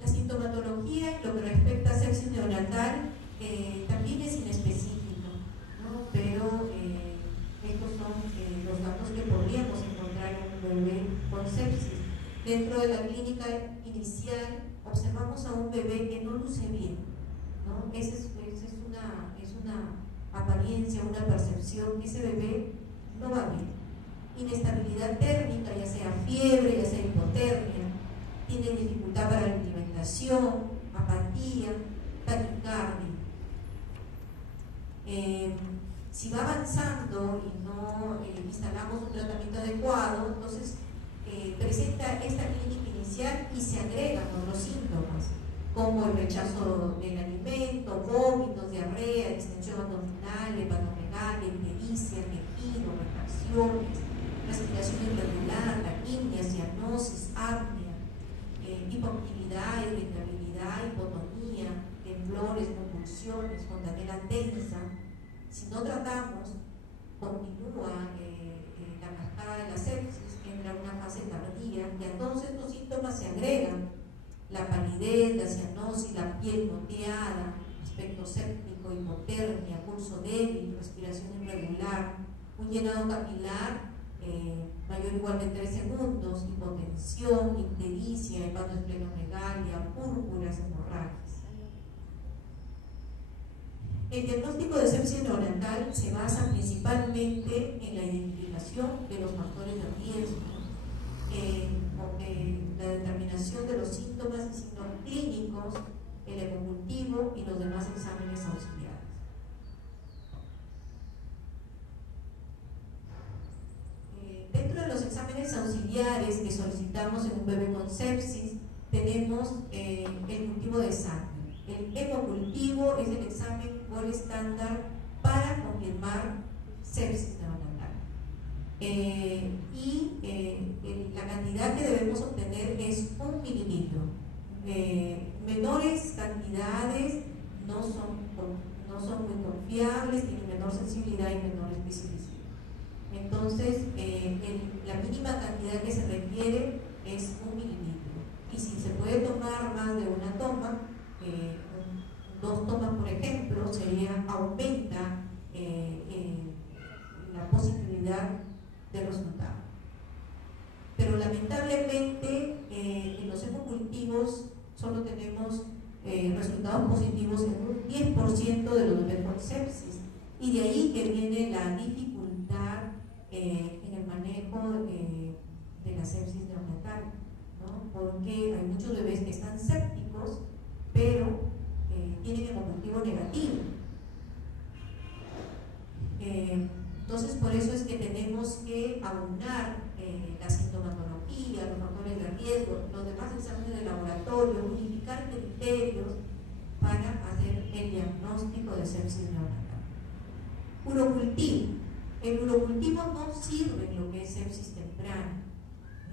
La sintomatología en lo que respecta a sepsis neonatal también es inespecífica, ¿no? Pero estos son los datos que podríamos encontrar en un bebé con sepsis. Dentro de la clínica inicial observamos a un bebé que no luce bien, ¿no? Esa es una apariencia, una percepción que ese bebé no va bien. Inestabilidad térmica, ya sea fiebre, ya sea hipotermia, tiene dificultad para la alimentación, apatía, taquicardia. Si va avanzando y no instalamos un tratamiento adecuado, entonces presenta esta clínica inicial y se agregan otros síntomas, como el rechazo del alimento, vómitos, diarrea, distensión abdominal, hepatomegalia, ictericia, quejido, retracciones, respiración irregular, taquimia, cianosis, apnea, hipoactividad, irritabilidad, hipotonía, temblores, convulsiones, fontanela tensa. Si no tratamos, continúa la cascada de la sepsis, entra en una fase tardía y a todos estos síntomas se agregan la palidez, la cianosis, la piel moteada, aspecto séptico, hipotermia, pulso débil, respiración irregular, un llenado capilar mayor o igual de 3 segundos, hipotensión, ictericia, hepatoesplenomegalia, púrpuras, hemorragias. El diagnóstico de sepsis neonatal se basa principalmente en la identificación de los factores de riesgo, en la determinación de los síntomas y signos clínicos, el hemocultivo y los demás exámenes auxiliares. Dentro de los exámenes auxiliares que solicitamos en un bebé con sepsis, tenemos el cultivo de sangre. El hemocultivo es el examen gold estándar para confirmar sepsis neonatal. La cantidad que debemos obtener es 1 mililitro. Menores cantidades no son muy confiables, tienen menor sensibilidad y menor especificidad. Entonces, la mínima cantidad que se requiere es 1 mililitro. Y si se puede tomar más de una toma, 2 tomas por ejemplo, aumenta la posibilidad de resultado. Pero lamentablemente en los hemocultivos solo tenemos resultados positivos en un 10% de los bebés con sepsis, y de ahí que viene la dificultad en el manejo de la sepsis neonatal, ¿no? Porque hay muchos bebés que están sépticos pero tienen hemocultivo negativo. Entonces por eso es que tenemos que aunar la sintomatología, los factores de riesgo, los demás exámenes de laboratorio, unificar criterios para hacer el diagnóstico de sepsis neonatal. Urocultivo. El urocultivo no sirve en lo que es sepsis temprana.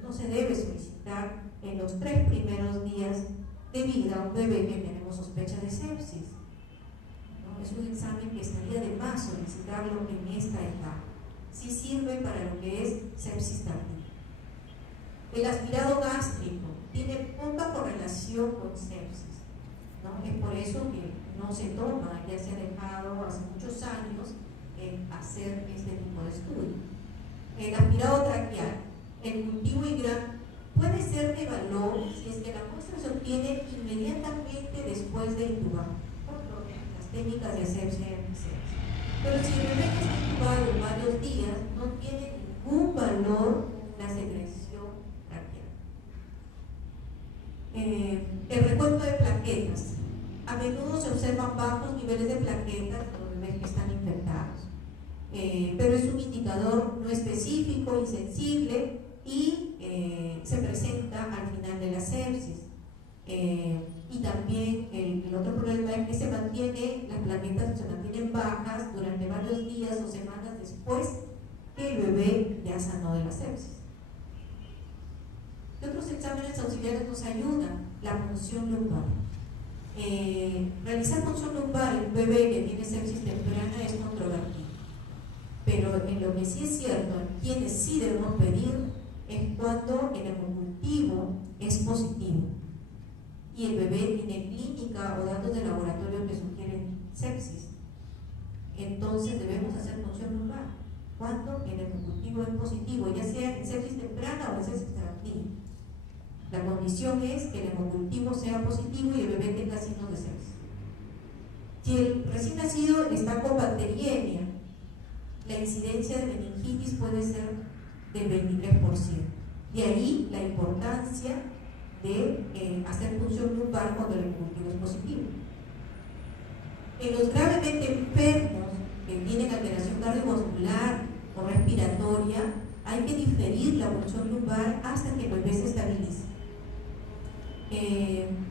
No se debe solicitar en los 3 primeros días de vida a un bebé que tenemos sospecha de sepsis. ¿No? Es un examen que estaría de más solicitarlo en esta etapa. Sí sirve para lo que es sepsis tardía. El aspirado gástrico tiene poca correlación con sepsis, ¿no? Es por eso que no se toma, ya se ha dejado hace muchos años hacer este tipo de estudio. El aspirado traqueal, el cultivo IGRA puede ser de valor si es que la muestra se obtiene inmediatamente después de intubar, por las técnicas de asepsia y antisepsia. Pero si el bebé está intubado en varios días, no tiene ningún valor la secreción traqueal. El recuento de plaquetas. A menudo se observan bajos niveles de plaquetas en los bebés que están infectados, pero es un indicador no específico, insensible, y se presenta al final de la sepsis. Y también el el otro problema es que las plaquetas se mantienen bajas durante varios días o semanas después que el bebé ya sanó de la sepsis. ¿Qué otros exámenes auxiliares nos ayudan? La punción lumbar. Realizar punción lumbar en un bebé que tiene sepsis temprana es controvertido, pero en lo que sí es cierto, en quienes sí debemos pedir, es cuando el hemocultivo es positivo y el bebé tiene clínica o datos de laboratorio que sugieren sepsis. Entonces debemos hacer punción lumbar cuando el hemocultivo es positivo, ya sea en sepsis temprana o en sepsis tardía. La condición es que el hemocultivo sea positivo y el bebé tenga signos de sepsis. Si el recién nacido está con bacteriemia, la incidencia de meningitis puede ser del 23%. De ahí la importancia de hacer punción lumbar cuando el hemocultivo es positivo. En los gravemente enfermos que tienen alteración cardiovascular o respiratoria, hay que diferir la punción lumbar hasta que el bebé se estabilice.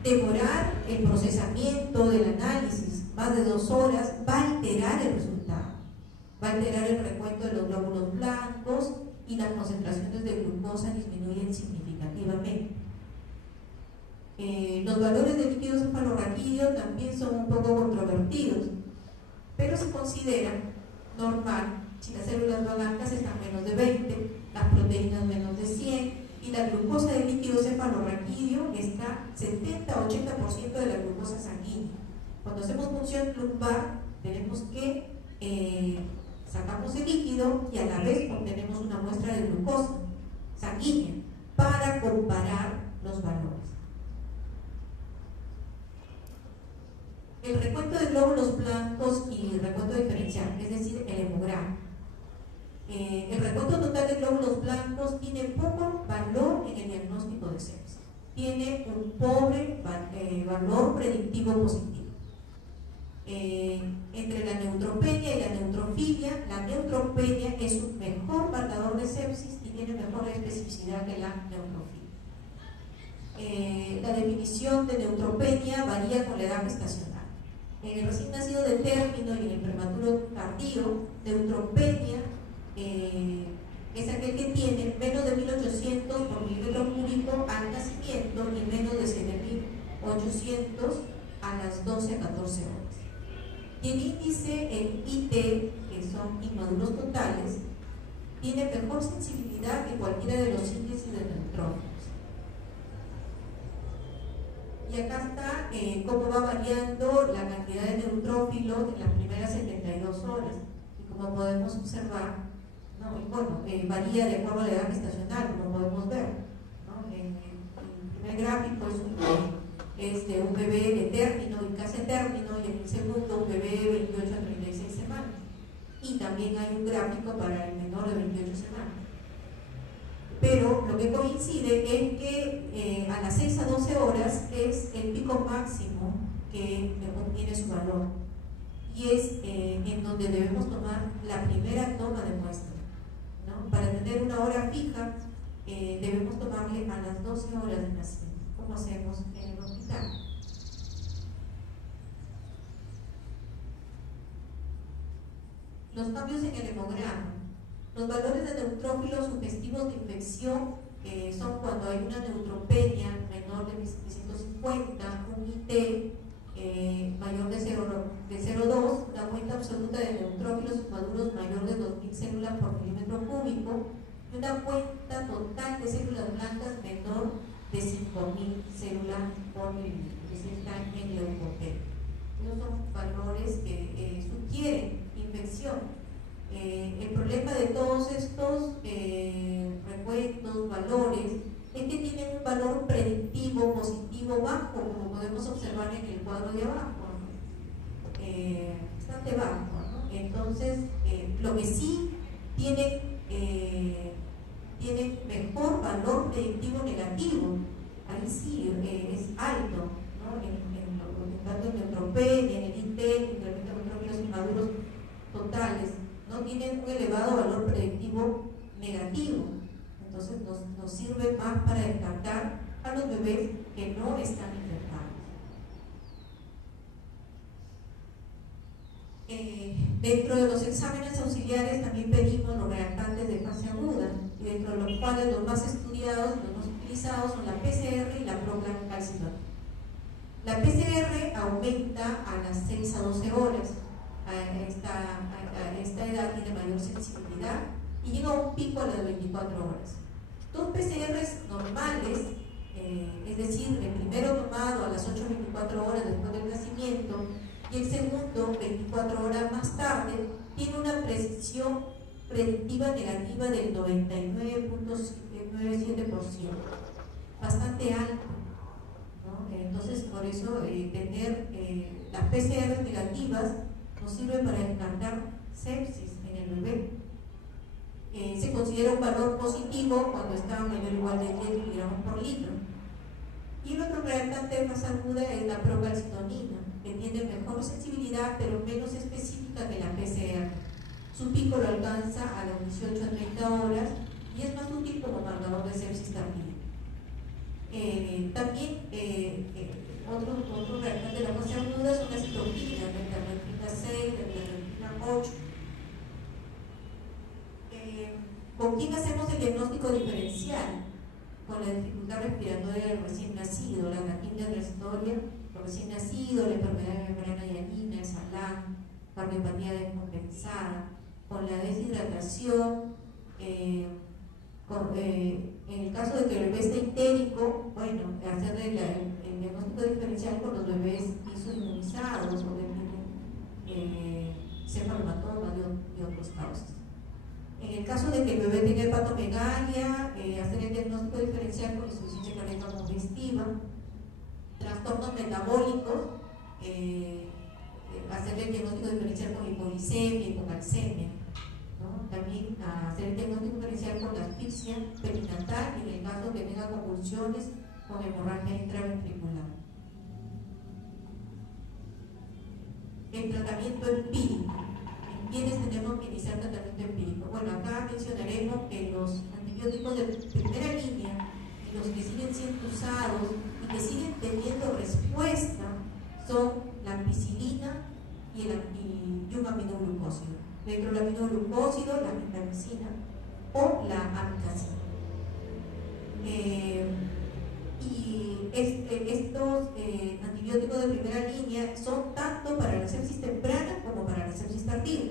Demorar el procesamiento del análisis más de 2 horas va a alterar el resultado, va a alterar el recuento de los glóbulos blancos y las concentraciones de glucosa disminuyen significativamente. Los valores de líquido cefalorraquídeo también son un poco controvertidos, pero se considera normal si las células blancas están menos de 20, las proteínas menos de 100 y la glucosa de líquido cefalorraquídeo está 70-80% de la glucosa sanguínea. Cuando hacemos punción lumbar, tenemos que sacamos el líquido y a la vez obtenemos una muestra de glucosa sanguínea para comparar los valores. El recuento de glóbulos blancos y el recuento diferencial, es decir, el hemograma. El recuento total de glóbulos blancos tiene poco valor en el diagnóstico de sepsis. Tiene un pobre valor predictivo positivo. Entre la neutropenia y la neutrofilia, la neutropenia es un mejor marcador de sepsis y tiene mejor especificidad que la neutrofilia. La definición de neutropenia varía con la edad gestacional. En el recién nacido de término y en el prematuro tardío, neutropenia es aquel que tiene menos de 1800 por milímetro cúbico al nacimiento y menos de 7800 a las 12 a 14 horas. Y el índice en IT, que son inmaduros totales, tiene mejor sensibilidad que cualquiera de los índices de neutrófilos. Y acá está cómo va variando la cantidad de neutrófilos en las primeras 72 horas. Y como podemos observar, varía de acuerdo a la edad gestacional, como podemos ver. El primer gráfico es de un bebé de término y casi término, y en el segundo un bebé de 28 a 36 semanas. Y también hay un gráfico para el menor de 28 semanas. Pero lo que coincide es que a las 6 a 12 horas es el pico máximo que obtiene su valor. Y es en donde debemos tomar la primera toma de muestra. Para tener una hora fija, debemos tomarle a las 12 horas de nacimiento, como hacemos en el hospital. Los cambios en el hemograma. Los valores de neutrófilos sugestivos de infección son cuando hay una neutropenia menor de 150, un IT mayor de 0,2, una cuenta absoluta de neutrófilos inmaduros mayor de 2000 células por milímetro cúbico y una cuenta total de células blancas menor de 5000 células por milímetro, que están en leucopenia. Esos son valores que sugieren infección. El problema de todos estos recuentos, valores, es que tienen un valor predictivo positivo bajo, como podemos observar en el cuadro de abajo, bastante bajo, ¿no? Entonces, lo que sí tiene mejor valor predictivo negativo, ahí sí es alto, ¿no? Tanto en neutropenia, en el IT, incremento de neutrófilos inmaduros totales, no tienen un elevado valor predictivo negativo. Entonces nos sirve más para descartar a los bebés que no están infectados. Dentro de los exámenes auxiliares también pedimos los reactantes de fase aguda, y dentro de los cuales los más estudiados, los más utilizados son la PCR y la procalcitonina. La PCR aumenta a las 6 a 12 horas, a esta edad tiene mayor sensibilidad y llega a un pico a las 24 horas. Dos PCRs normales, es decir, el primero tomado a las 8-24 horas después del nacimiento y el segundo 24 horas más tarde, tiene una precisión predictiva negativa del 99.97%, bastante alto, ¿no? Entonces, por eso tener las PCR negativas nos sirve para descartar sepsis en el bebé. Se considera un valor positivo cuando está mayor o igual de 10 miligramos por litro. Y el otro reactante de fase aguda es la procalcitonina, que tiene mejor sensibilidad pero menos específica que la PCR. Su pico lo alcanza a las 18 a 30 horas y es más útil como marcador de sepsis tardía. También otro reactante de la fase aguda son las citoquinas, la interleuquina 6, la interleuquina 8. ¿Con quién hacemos el diagnóstico diferencial? Con la dificultad respiratoria del recién nacido, la taquicardia respiratoria del recién nacido, la enfermedad de membrana hialina, el SALAN, cardiopatía descompensada, con la deshidratación, en el caso de que el bebé esté itérico, bueno, hacer el diagnóstico diferencial con los bebés isoinmunizados o que tienen cefalomatomas y otros causas. En el caso de que el bebé tenga hepatomegalia, hacer el diagnóstico diferencial con insuficiencia cardíaca congestiva, trastornos metabólicos, hacer el diagnóstico diferencial con hipoglicemia y con calcemia, ¿no? También hacer el diagnóstico diferencial con la asfixia perinatal y en el caso de que tenga convulsiones con hemorragia intraventricular. El tratamiento empírico. ¿Quiénes tenemos que iniciar tratamiento empírico? Bueno, acá mencionaremos que los antibióticos de primera línea y los que siguen siendo usados y que siguen teniendo respuesta son la ampicilina y un aminoglucósido. Dentro del aminoglucósido, la gentamicina o la amicacina. Y estos antibióticos de primera línea son tanto para la sepsis temprana como para la sepsis tardía.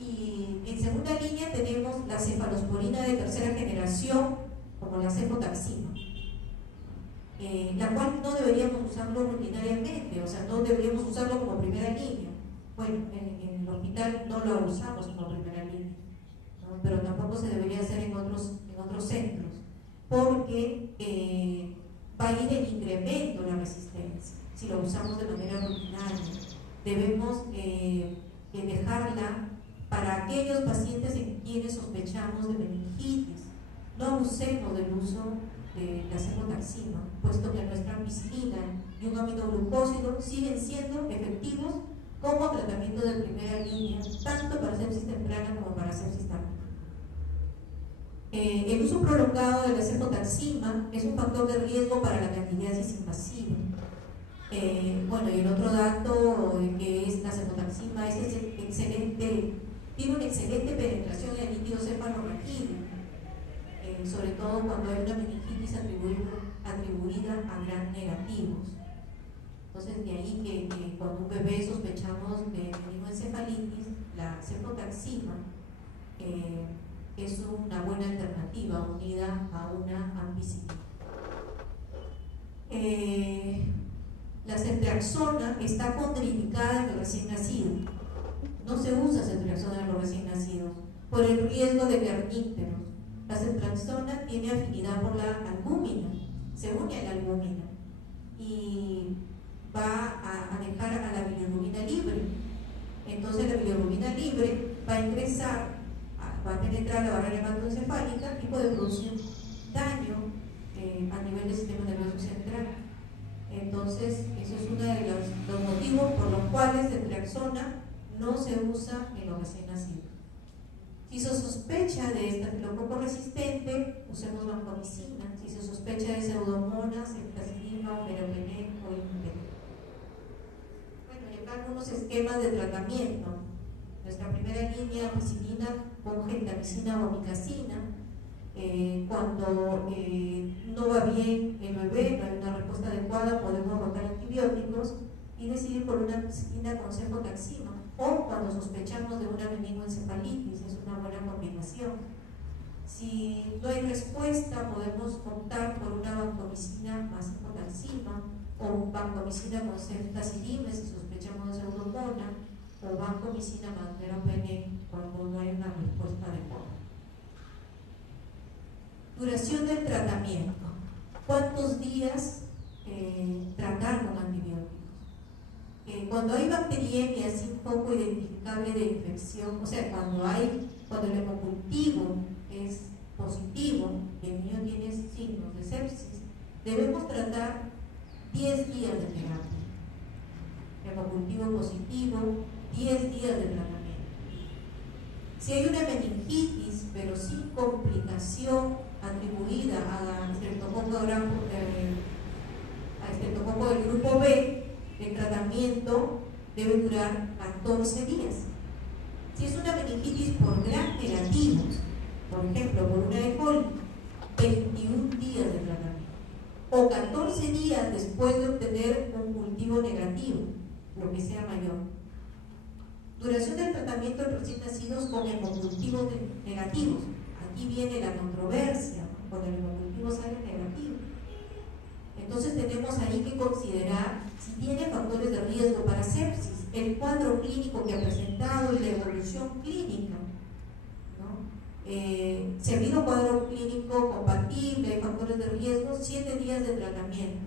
Y en segunda línea tenemos la cefalosporina de tercera generación, como la cefotaxima, la cual no deberíamos usarlo rutinariamente, o sea, no deberíamos usarlo como primera línea. Bueno, en el hospital no lo usamos como primera línea, ¿no? Pero tampoco se debería hacer en otros centros, porque va a ir en incremento la resistencia si lo usamos de manera rutinaria. Debemos dejarla para aquellos pacientes en quienes sospechamos de meningitis. No abusemos del uso de la cefotaxima, puesto que nuestra ampicilina y un aminoglucósido siguen siendo efectivos como tratamiento de primera línea, tanto para sepsis temprana como para sepsis tardía. El uso prolongado de la cefotaxima es un factor de riesgo para la candidiasis invasiva. Bueno, y el otro dato que es la cefotaxima tiene una excelente penetración en el líquido cefalorraquídeo, sobre todo cuando hay una meningitis atribuida a gram negativos. Entonces, de ahí que cuando un bebé sospechamos de meningoencefalitis, la cefotaxima es una buena alternativa unida a una ampicilina. La ceftriaxona está contraindicada en el recién nacido. No se usa ceftriaxona en los recién nacidos por el riesgo de carnípteros. La ceftriaxona tiene afinidad por la albúmina, se une a la albúmina y va a dejar a la bilirrubina libre. Entonces la bilirrubina libre va a ingresar, va a penetrar la barrera hematoencefálica y puede producir daño a nivel del sistema nervioso central. Entonces, eso es uno de los motivos por los cuales la ceftriaxona no se usa en los recién nacidos. Si se sospecha de estafilococo resistente, usemos vancomicina. Si se sospecha de pseudomonas, ceftazidima, meropenem o imupenem. Bueno, en el acá algunos esquemas de tratamiento. Nuestra primera línea, ampicilina con gentamicina o amicacina. Cuando no va bien el bebé, no hay una respuesta adecuada, podemos rotar antibióticos y decidir por una ampicilina con cefotaxima, o cuando sospechamos de una meningoencefalitis, es una buena combinación. Si no hay respuesta, podemos optar por una vancomicina más cefotaxima, o vancomicina con ceftazidime si sospechamos de pseudomonas, o vancomicina más meropenem cuando no hay una respuesta adecuada. Duración del tratamiento. ¿Cuántos días tratar con antibióticos? Cuando hay bacteriemia así poco identificable de infección, o sea, cuando el hemocultivo es positivo y el niño tiene signos de sepsis, debemos tratar 10 días de terapia. Hemocultivo positivo, 10 días de tratamiento. Si hay una meningitis, pero sin complicación atribuida a estreptococo del grupo B, el tratamiento debe durar 14 días. Si es una meningitis por gram negativo, por ejemplo, por una E. coli, 21 días de tratamiento, o 14 días después de obtener un cultivo negativo, lo que sea mayor. Duración del tratamiento de recién nacidos con hemocultivos negativos. Aquí viene la controversia, ¿no? Cuando el hemocultivo sale negativo. Entonces tenemos ahí que considerar si tiene factores de riesgo para sepsis, el cuadro clínico que ha presentado y la evolución clínica, ¿no? Si ha habido cuadro clínico compatible, factores de riesgo, 7 días de tratamiento,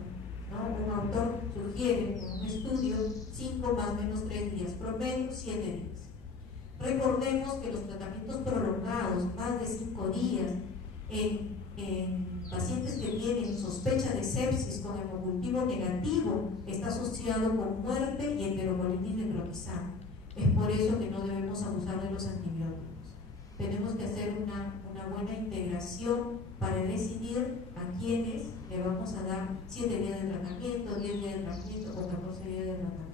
¿no? Un autor sugiere en un estudio 5 más o menos 3 días, promedio 7 días. Recordemos que los tratamientos prolongados, más de 5 días, en pacientes que tienen sospecha de sepsis con hemocultivo negativo, está asociado con muerte y enterocolitis necrotizante. Es por eso que no debemos abusar de los antibióticos. Tenemos que hacer una buena integración para decidir a quiénes le vamos a dar 7 días de tratamiento, 10 días de tratamiento o 14 días de tratamiento.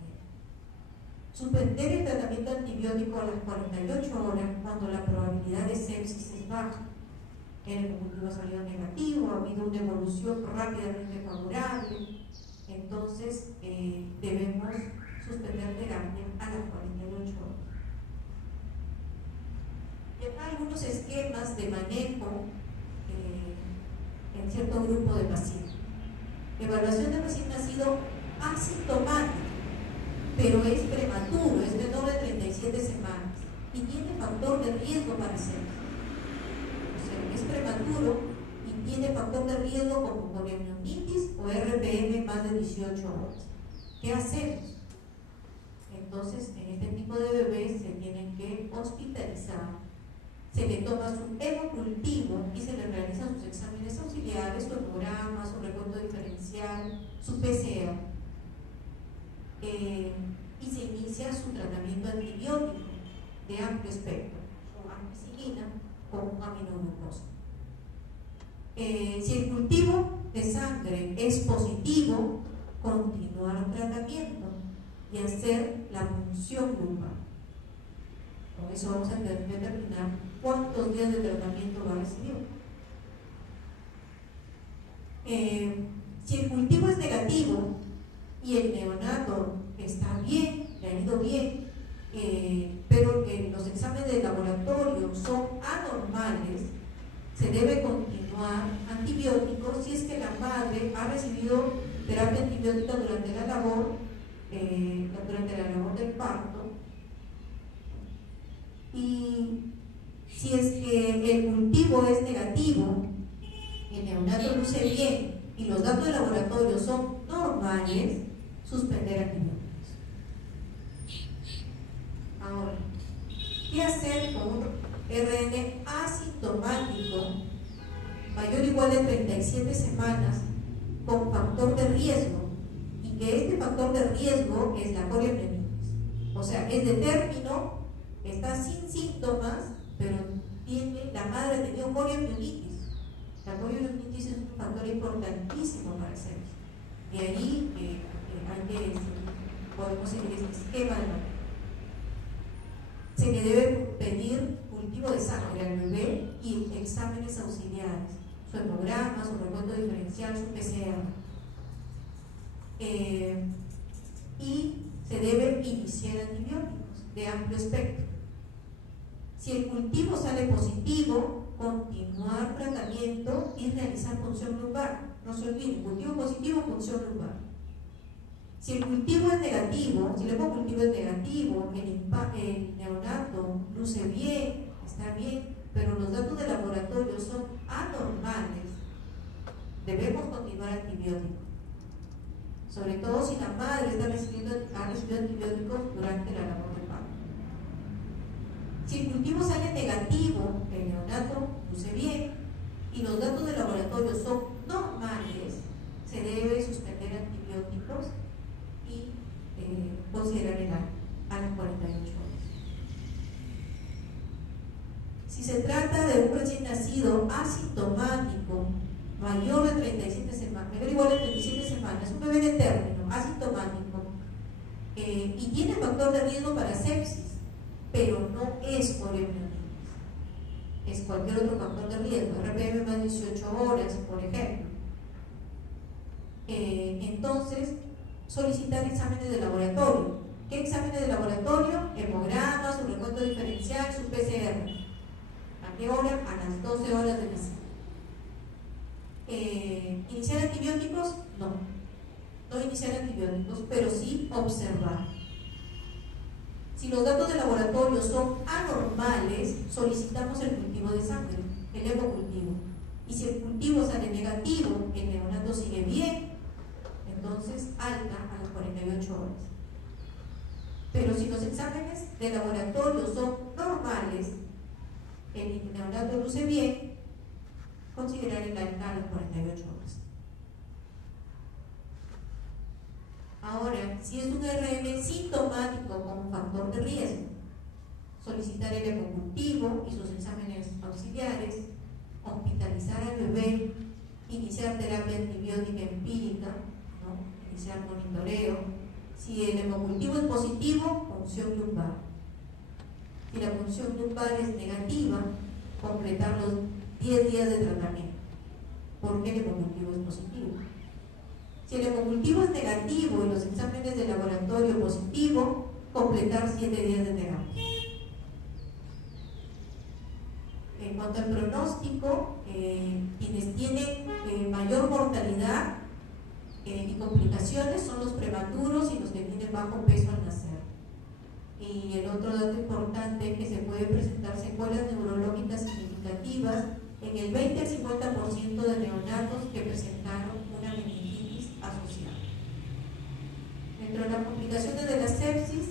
Suspender el tratamiento antibiótico a las 48 horas cuando la probabilidad de sepsis es baja. El hemocultivo ha salido negativo, ha habido una evolución rápidamente favorable, entonces debemos suspender terapia a las 48 horas. Y acá hay algunos esquemas de manejo en cierto grupo de pacientes. Evaluación de recién nacido asintomático, pero es prematuro, es menor de 37 semanas y tiene factor de riesgo para sepsis. O sea, es prematuro y tiene factor de riesgo como poliomiotitis o RPM más de 18 horas. ¿Qué hacemos? Entonces, en este tipo de bebés se tienen que hospitalizar, se le toma su hemocultivo y se le realizan sus exámenes auxiliares, su hemograma, su recuento diferencial, su PCA. Y se inicia su tratamiento antibiótico de amplio espectro, con ampicilina o aminoglucosa. Si el cultivo de sangre es positivo, continuar tratamiento y hacer la punción lumbar. Con eso vamos a determinar cuántos días de tratamiento va a recibir. Si el cultivo es negativo y el neonato está bien, le ha ido bien, pero los exámenes de laboratorio son anormales, se debe continuar antibióticos si es que la madre ha recibido terapia antibiótica durante la labor del parto. Y si es que el cultivo es negativo, el neonato luce bien y los datos de laboratorio son normales, suspender antibióticos. Ahora, ¿qué hacer con un RN asintomático mayor o igual de 37 semanas con factor de riesgo? Y que este factor de riesgo es la coriamnionitis. O sea, es de término, está sin síntomas, pero la madre ha tenido coriamnionitis. La coriamnionitis es un factor importantísimo para el sepsis. Y ahí hay que podemos seguir este esquema de manejo. Se le debe pedir cultivo de sangre al bebé y exámenes auxiliares, su hemograma, su recuento diferencial, su PCR. Y se debe iniciar antibióticos de amplio espectro. Si el cultivo sale positivo, continuar tratamiento y realizar punción lumbar. No se olviden, cultivo positivo, punción lumbar. Si el cultivo es negativo, si el cultivo es negativo, el neonato luce bien, está bien, pero los datos de laboratorio son anormales, debemos continuar antibióticos. Sobre todo si la madre ha recibido antibióticos durante la labor de parto. Si el cultivo sale negativo, el neonato luce bien y los datos de laboratorio son normales, se debe suspender antibióticos y considerar el a las 48 horas. Si se trata de un recién nacido asintomático, mayor de 37 semanas, mayor o igual de 37 semanas, un bebé de término, asintomático, y tiene factor de riesgo para sepsis, pero no es poliomielitis, es cualquier otro factor de riesgo, RPM más 18 horas, por ejemplo. Entonces, solicitar exámenes de laboratorio. ¿Qué exámenes de laboratorio? Hemograma, su recuento diferencial, su PCR. ¿A qué hora? A las 12 horas de nacimiento. ¿Iniciar antibióticos? No iniciar antibióticos, pero sí observar. Si los datos de laboratorio son anormales, solicitamos el cultivo de sangre, el hemocultivo. Y si el cultivo sale negativo, el neonato sigue bien, entonces alta a las 48 horas. Pero si los exámenes de laboratorio son normales, el neonato luce bien, considerar el alta a las 48 horas. Ahora, si es un RM sintomático con factor de riesgo, solicitar el hemocultivo y sus exámenes auxiliares, hospitalizar al bebé, iniciar terapia antibiótica empírica, ¿no? Iniciar monitoreo. Si el hemocultivo es positivo, punción lumbar. Si la punción lumbar es negativa, completar los 10 días de tratamiento, porque el hemocultivo es positivo. Si el hemocultivo es negativo y los exámenes de laboratorio positivo, completar 7 días de terapia. En cuanto al pronóstico, quienes tienen mayor mortalidad y complicaciones son los prematuros y los que tienen bajo peso al nacer. Y el otro dato importante es que se pueden presentar secuelas neurológicas significativas en el 20 al 50% de neonatos que presentaron una meningitis asociada. Dentro de las complicaciones de la sepsis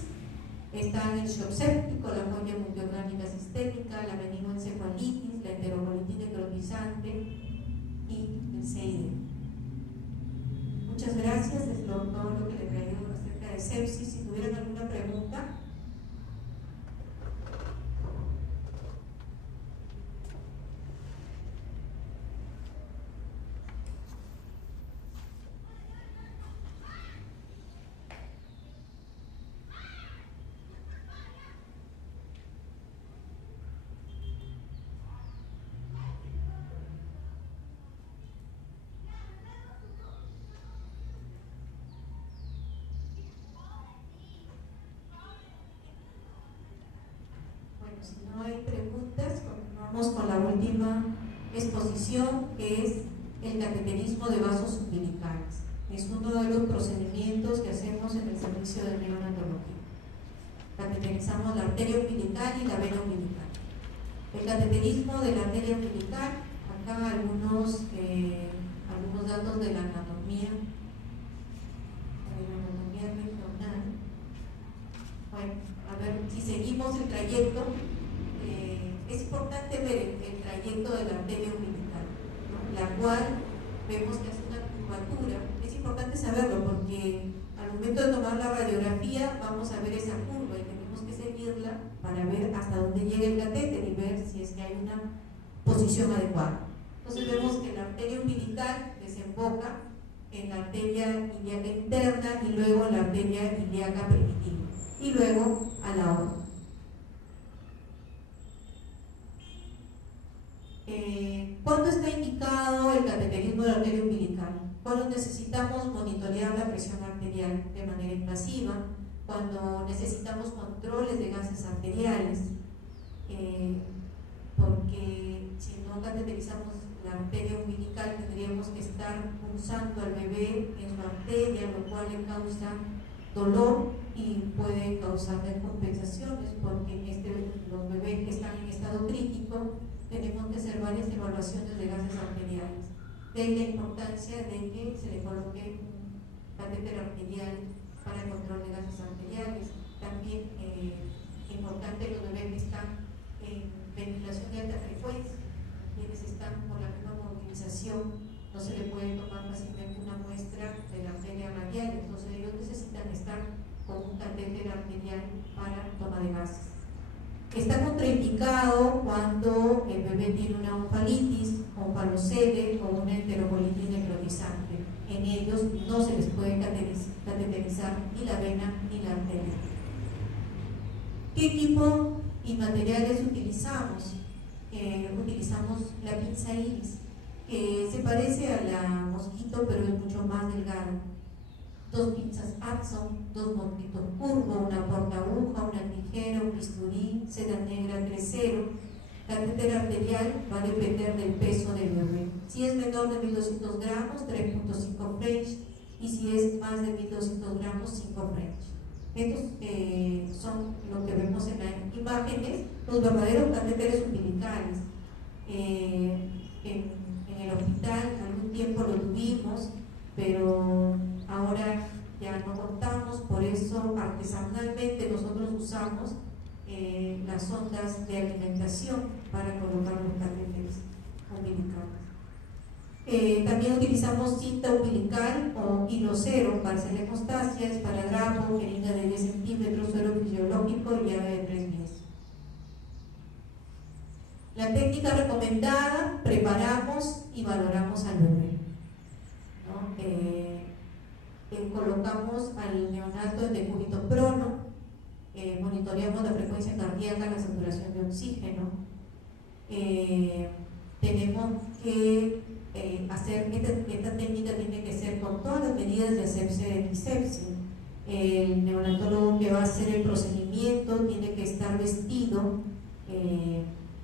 están el shock séptico, la folia multiorgánica sistémica, la meningoencefalitis, la enterocolitis necrotizante y el CID. Muchas gracias, es todo lo que les traigo acerca de sepsis. Si tuvieran alguna pregunta. Si no hay preguntas, continuamos con la última exposición, que es el cateterismo de vasos umbilicales. Es uno de los procedimientos que hacemos en el servicio de neonatología. Cateterizamos la arteria umbilical y la vena umbilical. El cateterismo de la arteria umbilical, acá algunos datos de la anatomía regional. Bueno, a ver si seguimos el trayecto. Es importante ver el trayecto de la arteria umbilical, ¿no? La cual vemos que hace una curvatura. Es importante saberlo porque al momento de tomar la radiografía vamos a ver esa curva y tenemos que seguirla para ver hasta dónde llega el catéter y ver si es que hay una posición adecuada. Entonces vemos que la arteria umbilical desemboca en la arteria ilíaca interna y luego en la arteria ilíaca primitiva y luego a la aorta. ¿Cuándo está indicado el cateterismo de la arteria umbilical? Cuando necesitamos monitorear la presión arterial de manera invasiva, cuando necesitamos controles de gases arteriales, porque si no cateterizamos la arteria umbilical tendríamos que estar pulsando al bebé en su arteria, lo cual le causa dolor y puede causar descompensaciones, porque los bebés que están en estado crítico tenemos que hacer varias evaluaciones de gases arteriales. De ahí la importancia de que se le coloque un catéter arterial para el control de gases arteriales. También importante los bebés que están en ventilación de alta frecuencia, quienes están con la misma movilización, no se le puede tomar fácilmente una muestra de la arteria radial, entonces ellos necesitan estar con un catéter arterial para toma de gases. Está contraindicado cuando el bebé tiene una oncalitis, oncalocele o una enterocolitis necrotizante. En ellos no se les puede cateterizar ni la vena ni la arteria. ¿Qué equipo y materiales utilizamos? Utilizamos la pinza iris, que se parece a la mosquito pero es mucho más delgada. 2 pinzas Axon, 2 mosquitos curvo, una portaaguja, una tijera, un bisturí, seda negra 3.0. La catéter arterial va a depender del peso del bebé. Si es menor de 1200 gramos, 3.5 French, y si es más de 1200 gramos, 5 French. Estos son lo que vemos en las imágenes, los verdaderos catéteres umbilicales. En el hospital algún tiempo lo tuvimos, pero ahora ya no contamos, por eso artesanalmente nosotros usamos las sondas de alimentación para colocar los catéteres umbilicales. También utilizamos cinta umbilical o hilo cero para hacer hemostasia, esparadrapo, jeringa de 10 centímetros, suero fisiológico y llave de 3 pies. La técnica recomendada: preparamos y valoramos al bebé, ¿no? Colocamos al neonato en decúbito prono, monitoreamos la frecuencia cardíaca, la saturación de oxígeno. Tenemos que hacer, esta técnica tiene que ser con todas las medidas de asepsia y episepsia. El neonatólogo que va a hacer el procedimiento tiene que estar vestido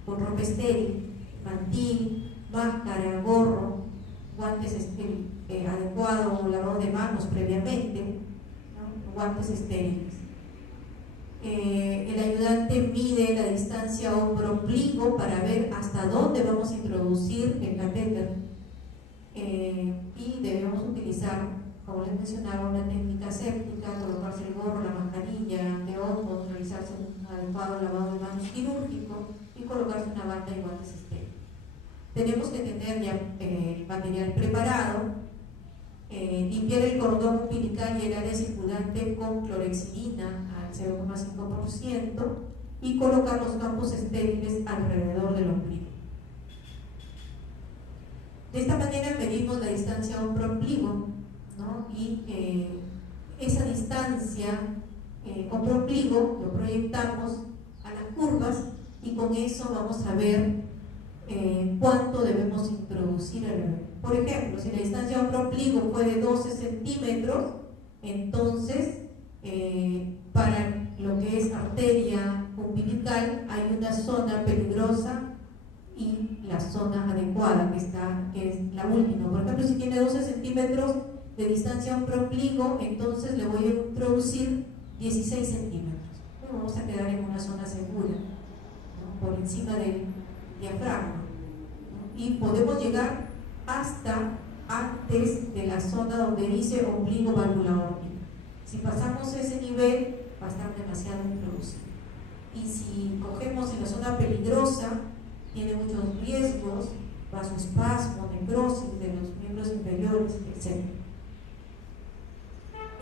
con ropa estéril, mantil, máscara, gorro, guantes adecuados, lavado de manos previamente, ¿no? Guantes estériles. El ayudante mide la distancia hombro-ombligo para ver hasta dónde vamos a introducir el catéter, y debemos utilizar, como les mencionaba, una técnica séptica, colocarse el gorro, la mascarilla de ojos, realizarse un adecuado lavado de manos quirúrgico y colocarse una banda y guantes estériles. Tenemos que tener ya el material preparado, limpiar el cordón umbilical y el área circundante con clorexidina al 0,5% y colocar los campos estériles alrededor del ombligo. De esta manera medimos la distancia hombro-ombligo, ¿no? Y esa distancia hombro-ombligo lo proyectamos a las curvas y con eso vamos a ver cuánto debemos introducir al bebé. Por ejemplo, si la distancia hombro-ombligo fue de 12 centímetros, entonces para lo que es arteria umbilical hay una zona peligrosa y la zona adecuada que es la última. Por ejemplo, si tiene 12 centímetros de distancia hombro-ombligo, entonces le voy a introducir 16 centímetros. Vamos a quedar en una zona segura, ¿no? Por encima del diafragma, ¿no? Y podemos llegar hasta antes de la zona donde dice ombligo válvula aórtica. Si pasamos ese nivel va a estar demasiado introducido, y si cogemos en la zona peligrosa tiene muchos riesgos, vasoespasmo, necrosis de los miembros inferiores, etc.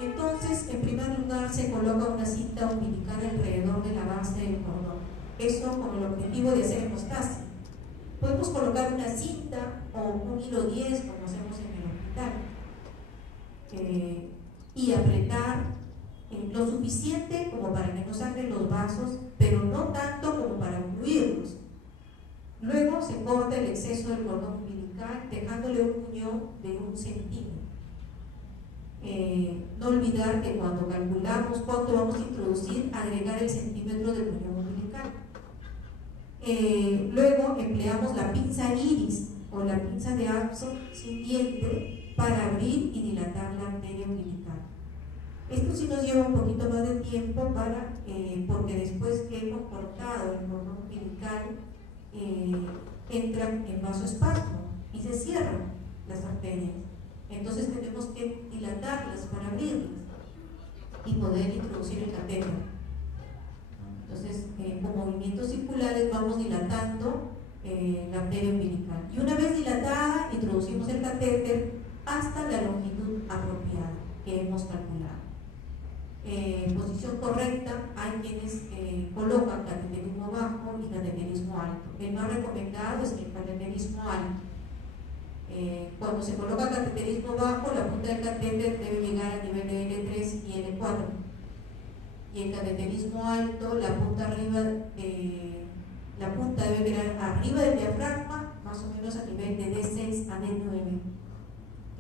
Entonces, en primer lugar, se coloca una cinta umbilical alrededor de la base del cordón, esto con el objetivo de hacer hemostasia. Podemos colocar una cinta o un hilo 10 como hacemos en el hospital. y apretar lo suficiente como para que no sangren los vasos, pero no tanto como para ocluirlos. Luego se corta el exceso del cordón umbilical dejándole un muñón de 1 centímetro. No olvidar que cuando calculamos cuánto vamos a introducir, agregar el centímetro del muñón umbilical. Luego empleamos la pinza iris o la pinza de Abson sin diente para abrir y dilatar la arteria umbilical. Esto sí nos lleva un poquito más de tiempo porque después que hemos cortado el cordón umbilical entran en vasoespasmo y se cierran las arterias. Entonces tenemos que dilatarlas para abrirlas y poder introducir el catéter. Entonces, con movimientos circulares vamos dilatando la arteria umbilical. Y una vez dilatada, introducimos el catéter hasta la longitud apropiada que hemos calculado. Posición correcta, hay quienes colocan cateterismo bajo y cateterismo alto. El más recomendado es el cateterismo alto. Cuando se coloca cateterismo bajo, la punta del catéter debe llegar al nivel de L3 y L4. Y el cateterismo alto, la punta debe quedar arriba del diafragma, más o menos a nivel de D6 a D9.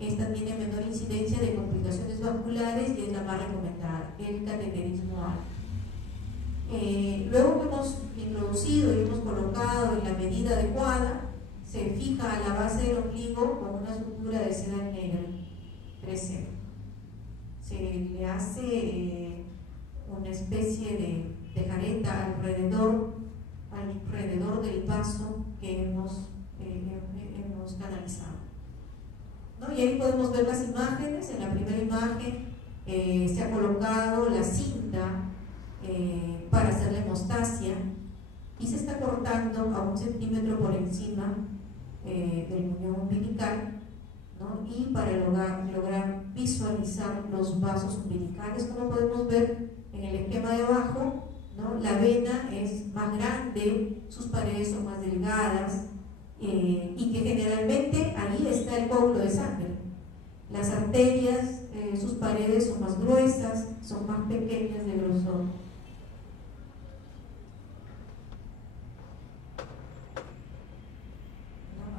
Esta tiene menor incidencia de complicaciones vasculares y es la más recomendada, el cateterismo alto. Luego que hemos introducido y hemos colocado en la medida adecuada, se fija a la base del ombligo con una sutura de seda negra 3/0. Se le hace una especie de careta alrededor del vaso que hemos canalizado, ¿no? Y ahí podemos ver las imágenes. En la primera imagen se ha colocado la cinta para hacer la hemostasia y se está cortando a 1 centímetro por encima del muñón umbilical, ¿no? Y para lograr visualizar los vasos umbilicales, como podemos ver en el esquema de abajo, ¿no? La vena es más grande, sus paredes son más delgadas y que generalmente ahí está el coágulo de sangre. Las arterias, sus paredes son más gruesas, son más pequeñas de grosor.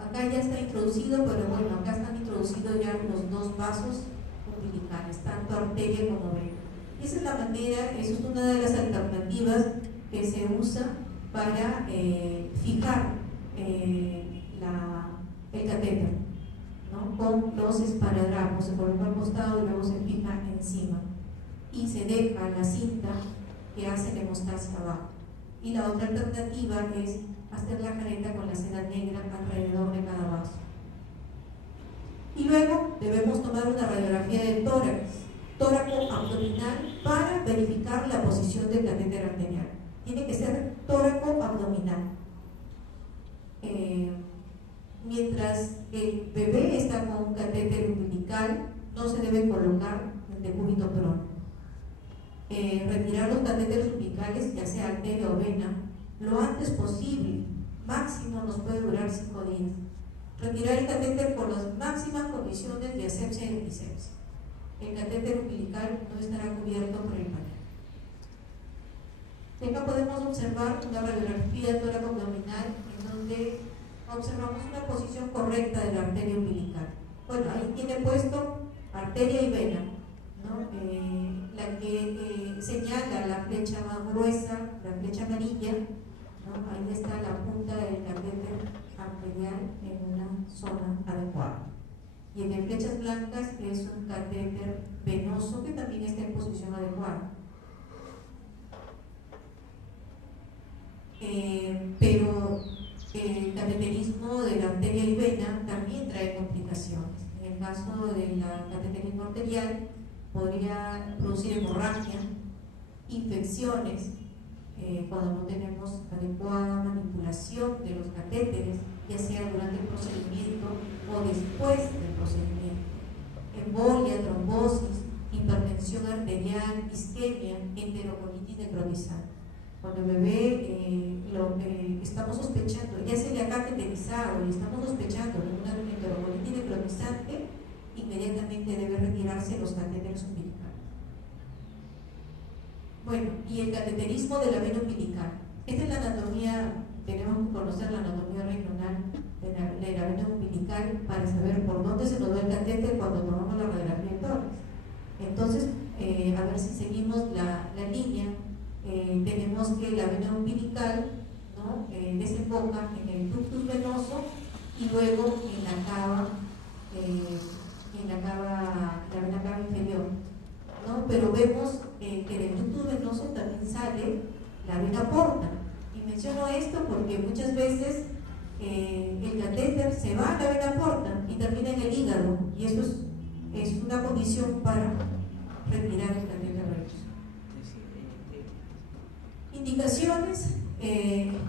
Acá ya está introducido, pero bueno, acá están introducidos ya los 2 vasos umbilicales, tanto arteria como vena. Esa es la manera, esa es una de las alternativas que se usa para fijar el catéter, ¿no? Con los esparadrapos, se coloca al costado y luego se fija encima y se deja la cinta que hace la hemostasia abajo. Y la otra alternativa es hacer la careta con la seda negra alrededor de cada vaso. Y luego debemos tomar una radiografía del tóraco abdominal para verificar la posición del catéter arterial. Tiene que ser tóraco abdominal. Mientras el bebé está con un catéter umbilical, no se debe colocar el decúbito prono. Retirar los catéteres umbilicales, ya sea arteria o vena, lo antes posible, máximo nos puede durar 5 días. Retirar el catéter con las máximas condiciones de asepsia y episepsia. El catéter umbilical no estará cubierto por el pañal. Acá podemos observar una radiografía tóraco abdominal en donde observamos una posición correcta de la arteria umbilical. Bueno, ahí tiene puesto arteria y vena, ¿no? La que señala la flecha más gruesa, la flecha amarilla, ¿no? Ahí está la punta del catéter arterial en una zona adecuada. Y el de flechas blancas es un catéter venoso que también está en posición adecuada. Pero el cateterismo de la arteria y vena también trae complicaciones. En el caso del cateterismo arterial podría producir hemorragia, infecciones, cuando no tenemos adecuada manipulación de los catéteres, ya sea durante el procedimiento o después del procedimiento. Embolia, trombosis, hipertensión arterial, isquemia, enterocolitis necrotizante. Cuando el bebé estamos sospechando, ya se le ha cateterizado y estamos sospechando de una enterocolitis necrotizante, inmediatamente debe retirarse los Bueno, y el cateterismo de la vena umbilical. Esta es la anatomía, tenemos que conocer la anatomía regional de la vena umbilical para saber por dónde se nos va el catéter cuando tomamos la radiografía de tórax. Entonces, a ver si seguimos la línea, tenemos que la vena umbilical, ¿no? Desemboca en el ductus venoso y luego en la vena cava inferior, ¿no? Pero vemos que en el ductus venoso también sale la vena porta. Y menciono esto porque muchas veces el catéter se va a la vena porta y termina en el hígado, y eso es una condición para retirar el catéter venoso. Indicaciones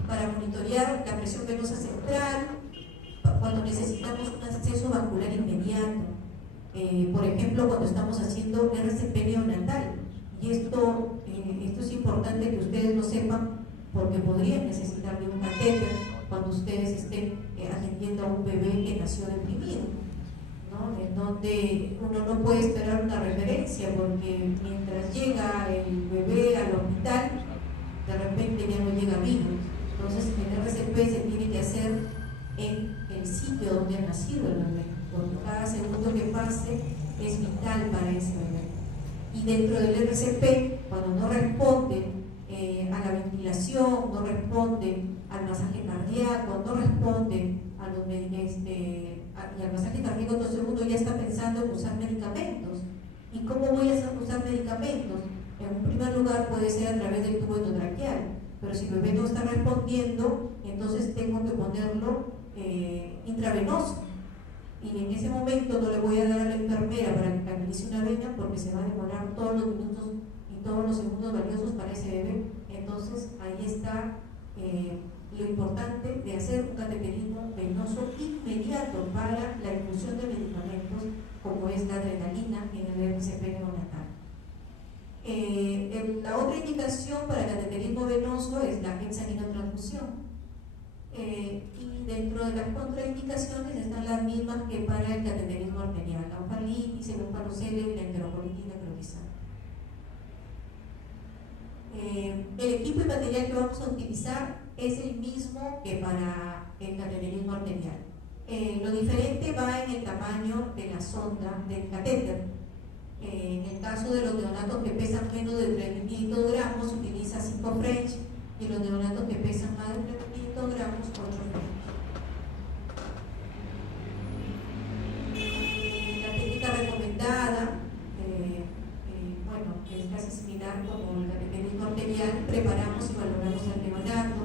para monitorear la presión venosa central cuando necesitamos un acceso vascular inmediato. Por ejemplo, cuando estamos haciendo RCP neonatal, y esto es importante que ustedes lo sepan porque podrían necesitar de un catéter cuando ustedes estén atendiendo a un bebé que nació deprimido, ¿no? En donde uno no puede esperar una referencia porque mientras llega el bebé al hospital, de repente ya no llega vivo. Entonces el RCP se tiene que hacer en el sitio donde ha nacido el bebé, porque cada segundo que pase es vital para ese bebé. Y dentro del RCP, cuando no responde a la ventilación, no responde al masaje cardíaco, no responde a los y al masaje cardíaco, entonces uno ya está pensando en usar medicamentos. ¿Y cómo voy a usar medicamentos? En un primer lugar puede ser a través del tubo endotraqueal, pero si el bebé no está respondiendo, entonces tengo que ponerlo intravenoso. Y en ese momento no le voy a dar a la enfermera para que canalice una vena porque se va a demorar todos los minutos y todos los segundos valiosos para ese bebé. Entonces ahí está lo importante de hacer un cateterismo venoso inmediato para la inclusión de medicamentos como es la adrenalina en el RCP neonatal. La otra indicación para el cateterismo venoso es la hexaminotransfusión. Y dentro de las contraindicaciones están las mismas que para el cateterismo arterial: la oncalitis, el oncalocele y la enterocolitis necrotizante. El equipo y material que vamos a utilizar es el mismo que para el cateterismo arterial. Lo diferente va en el tamaño de la sonda del catéter. En el caso de los neonatos que pesan menos de 3.500 gramos, se utiliza 5 French, y los neonatos que pesan más de 3.500 gramos, 8 French. La técnica recomendada, bueno, es casi similar como el cateterismo arterial. Preparamos y valoramos al neonato,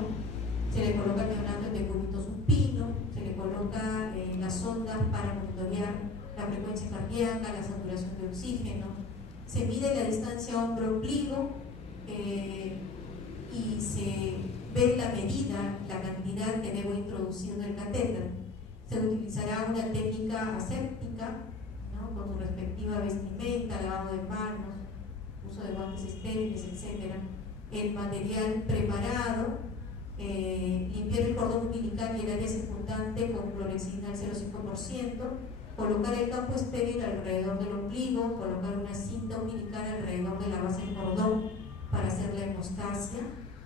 se le coloca al neonato en decúbito supino, se le coloca las sondas para monitorear la frecuencia cardíaca, la saturación de oxígeno, se mide la distancia hombro-ombligo y se ve la medida, la cantidad que debo introducir del catéter. Se utilizará una técnica aséptica, ¿no? Con su respectiva vestimenta, lavado de manos, uso de guantes estériles, etc. El material preparado, limpiar el cordón umbilical y el área circundante con clorexidina al 0,5%, colocar el campo estéril alrededor del ombligo, colocar una cinta umbilical alrededor de la base del cordón para hacer la hemostasia,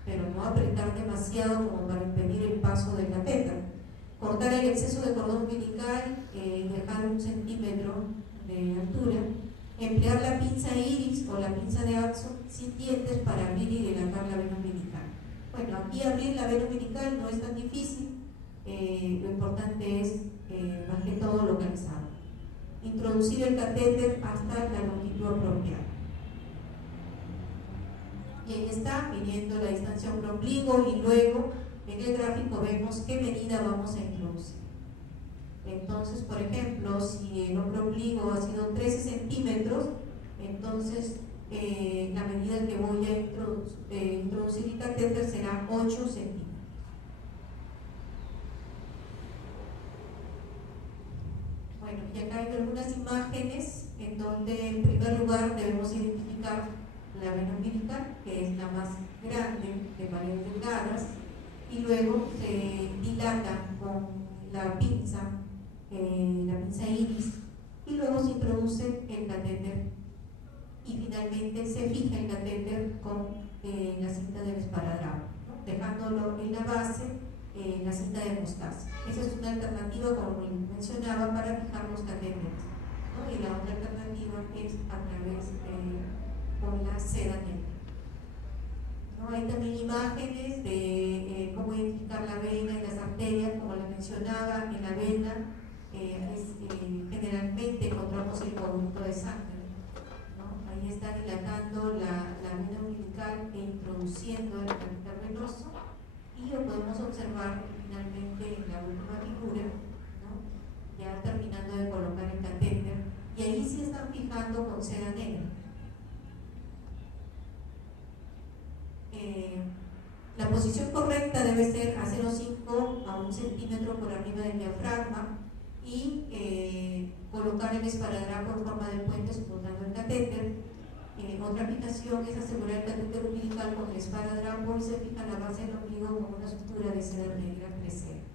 pero no apretar demasiado como para impedir el paso del catéter. Cortar el exceso de cordón umbilical, dejar 1 centímetro de altura. Emplear la pinza iris o la pinza de Adson sin dientes para abrir y dilatar la vena umbilical. Bueno, aquí abrir la vena umbilical no es tan difícil, lo importante es más que todo localizado. Introducir el catéter hasta la longitud apropiada. Y ahí está, midiendo la distancia hombro-ombligo, y luego en el gráfico vemos qué medida vamos a introducir. Entonces, por ejemplo, si el hombro-ombligo ha sido 13 centímetros, entonces la medida que voy a introducir el catéter será 8 centímetros. Bueno, y acá hay algunas imágenes en donde en primer lugar debemos identificar la vena umbilical, que es la más grande, de paredes delgadas, y luego se dilata con la pinza iris, y luego se introduce el catéter y finalmente se fija el catéter con la cinta del esparadrapo, ¿no? Dejándolo en la base la cinta de mostaza. Esa es una alternativa, como mencionaba, para fijar los catéteres, ¿no? Y la otra alternativa es a través con la seda negra, ¿no? Hay también imágenes de cómo identificar la vena y las arterias, como les mencionaba. En la vena generalmente encontramos el conducto de sangre, ¿no? Ahí está dilatando la vena umbilical e introduciendo el catéter venoso, y lo podemos observar finalmente en la última figura, ¿no? Ya terminando de colocar el catéter, y ahí sí están fijando con seda negra. La posición correcta debe ser a 0,5 a 1 centímetro por arriba del diafragma, y colocar el esparadrapo en forma de puente sujetando el catéter. Otra aplicación es asegurar el catéter umbilical con el esparadrapo y se fija la base del ombligo con una sutura de seda negra presente.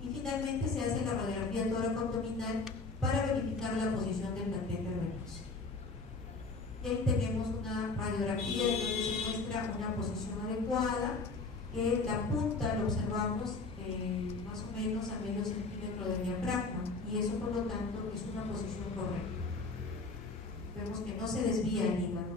Y finalmente se hace la radiografía tóraco-abdominal para verificar la posición del catéter venoso. Y ahí tenemos una radiografía donde se muestra una posición adecuada, que la punta lo observamos más o menos a medio centímetro del diafragma, y eso por lo tanto es una posición correcta. Vemos que no se desvía el hígado.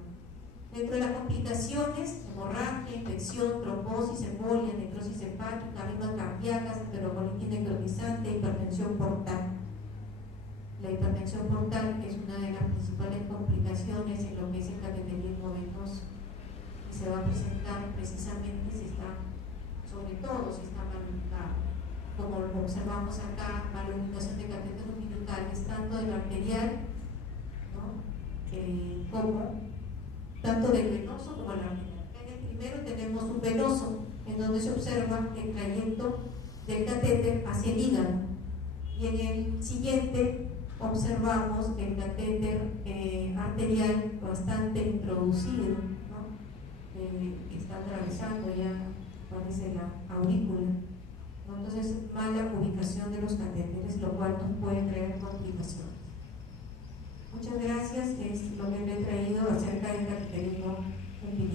Dentro de las complicaciones, hemorragia, infección, trombosis, embolia, necrosis hepática, arritmias cardíacas, enterocolitis necrotizante, hipertensión portal. La hipertensión portal es una de las principales complicaciones en lo que es el cateterismo venoso, y se va a presentar precisamente si está, sobre todo si está mal ubicado. Como lo observamos acá, mala ubicación de catéter umbilicales, tanto del arterial, ¿no? Como tanto del venoso como el arterial. En el primero tenemos un venoso, en donde se observa el trayecto del catéter hacia el hígado, y en el siguiente observamos el catéter arterial bastante introducido, ¿no? Que está atravesando, ya parece la aurícula, ¿no? Entonces, mala ubicación de los catéteres, lo cual nos puede traer complicaciones. Muchas gracias, es lo que le he traído acerca del cateterismo umbilical.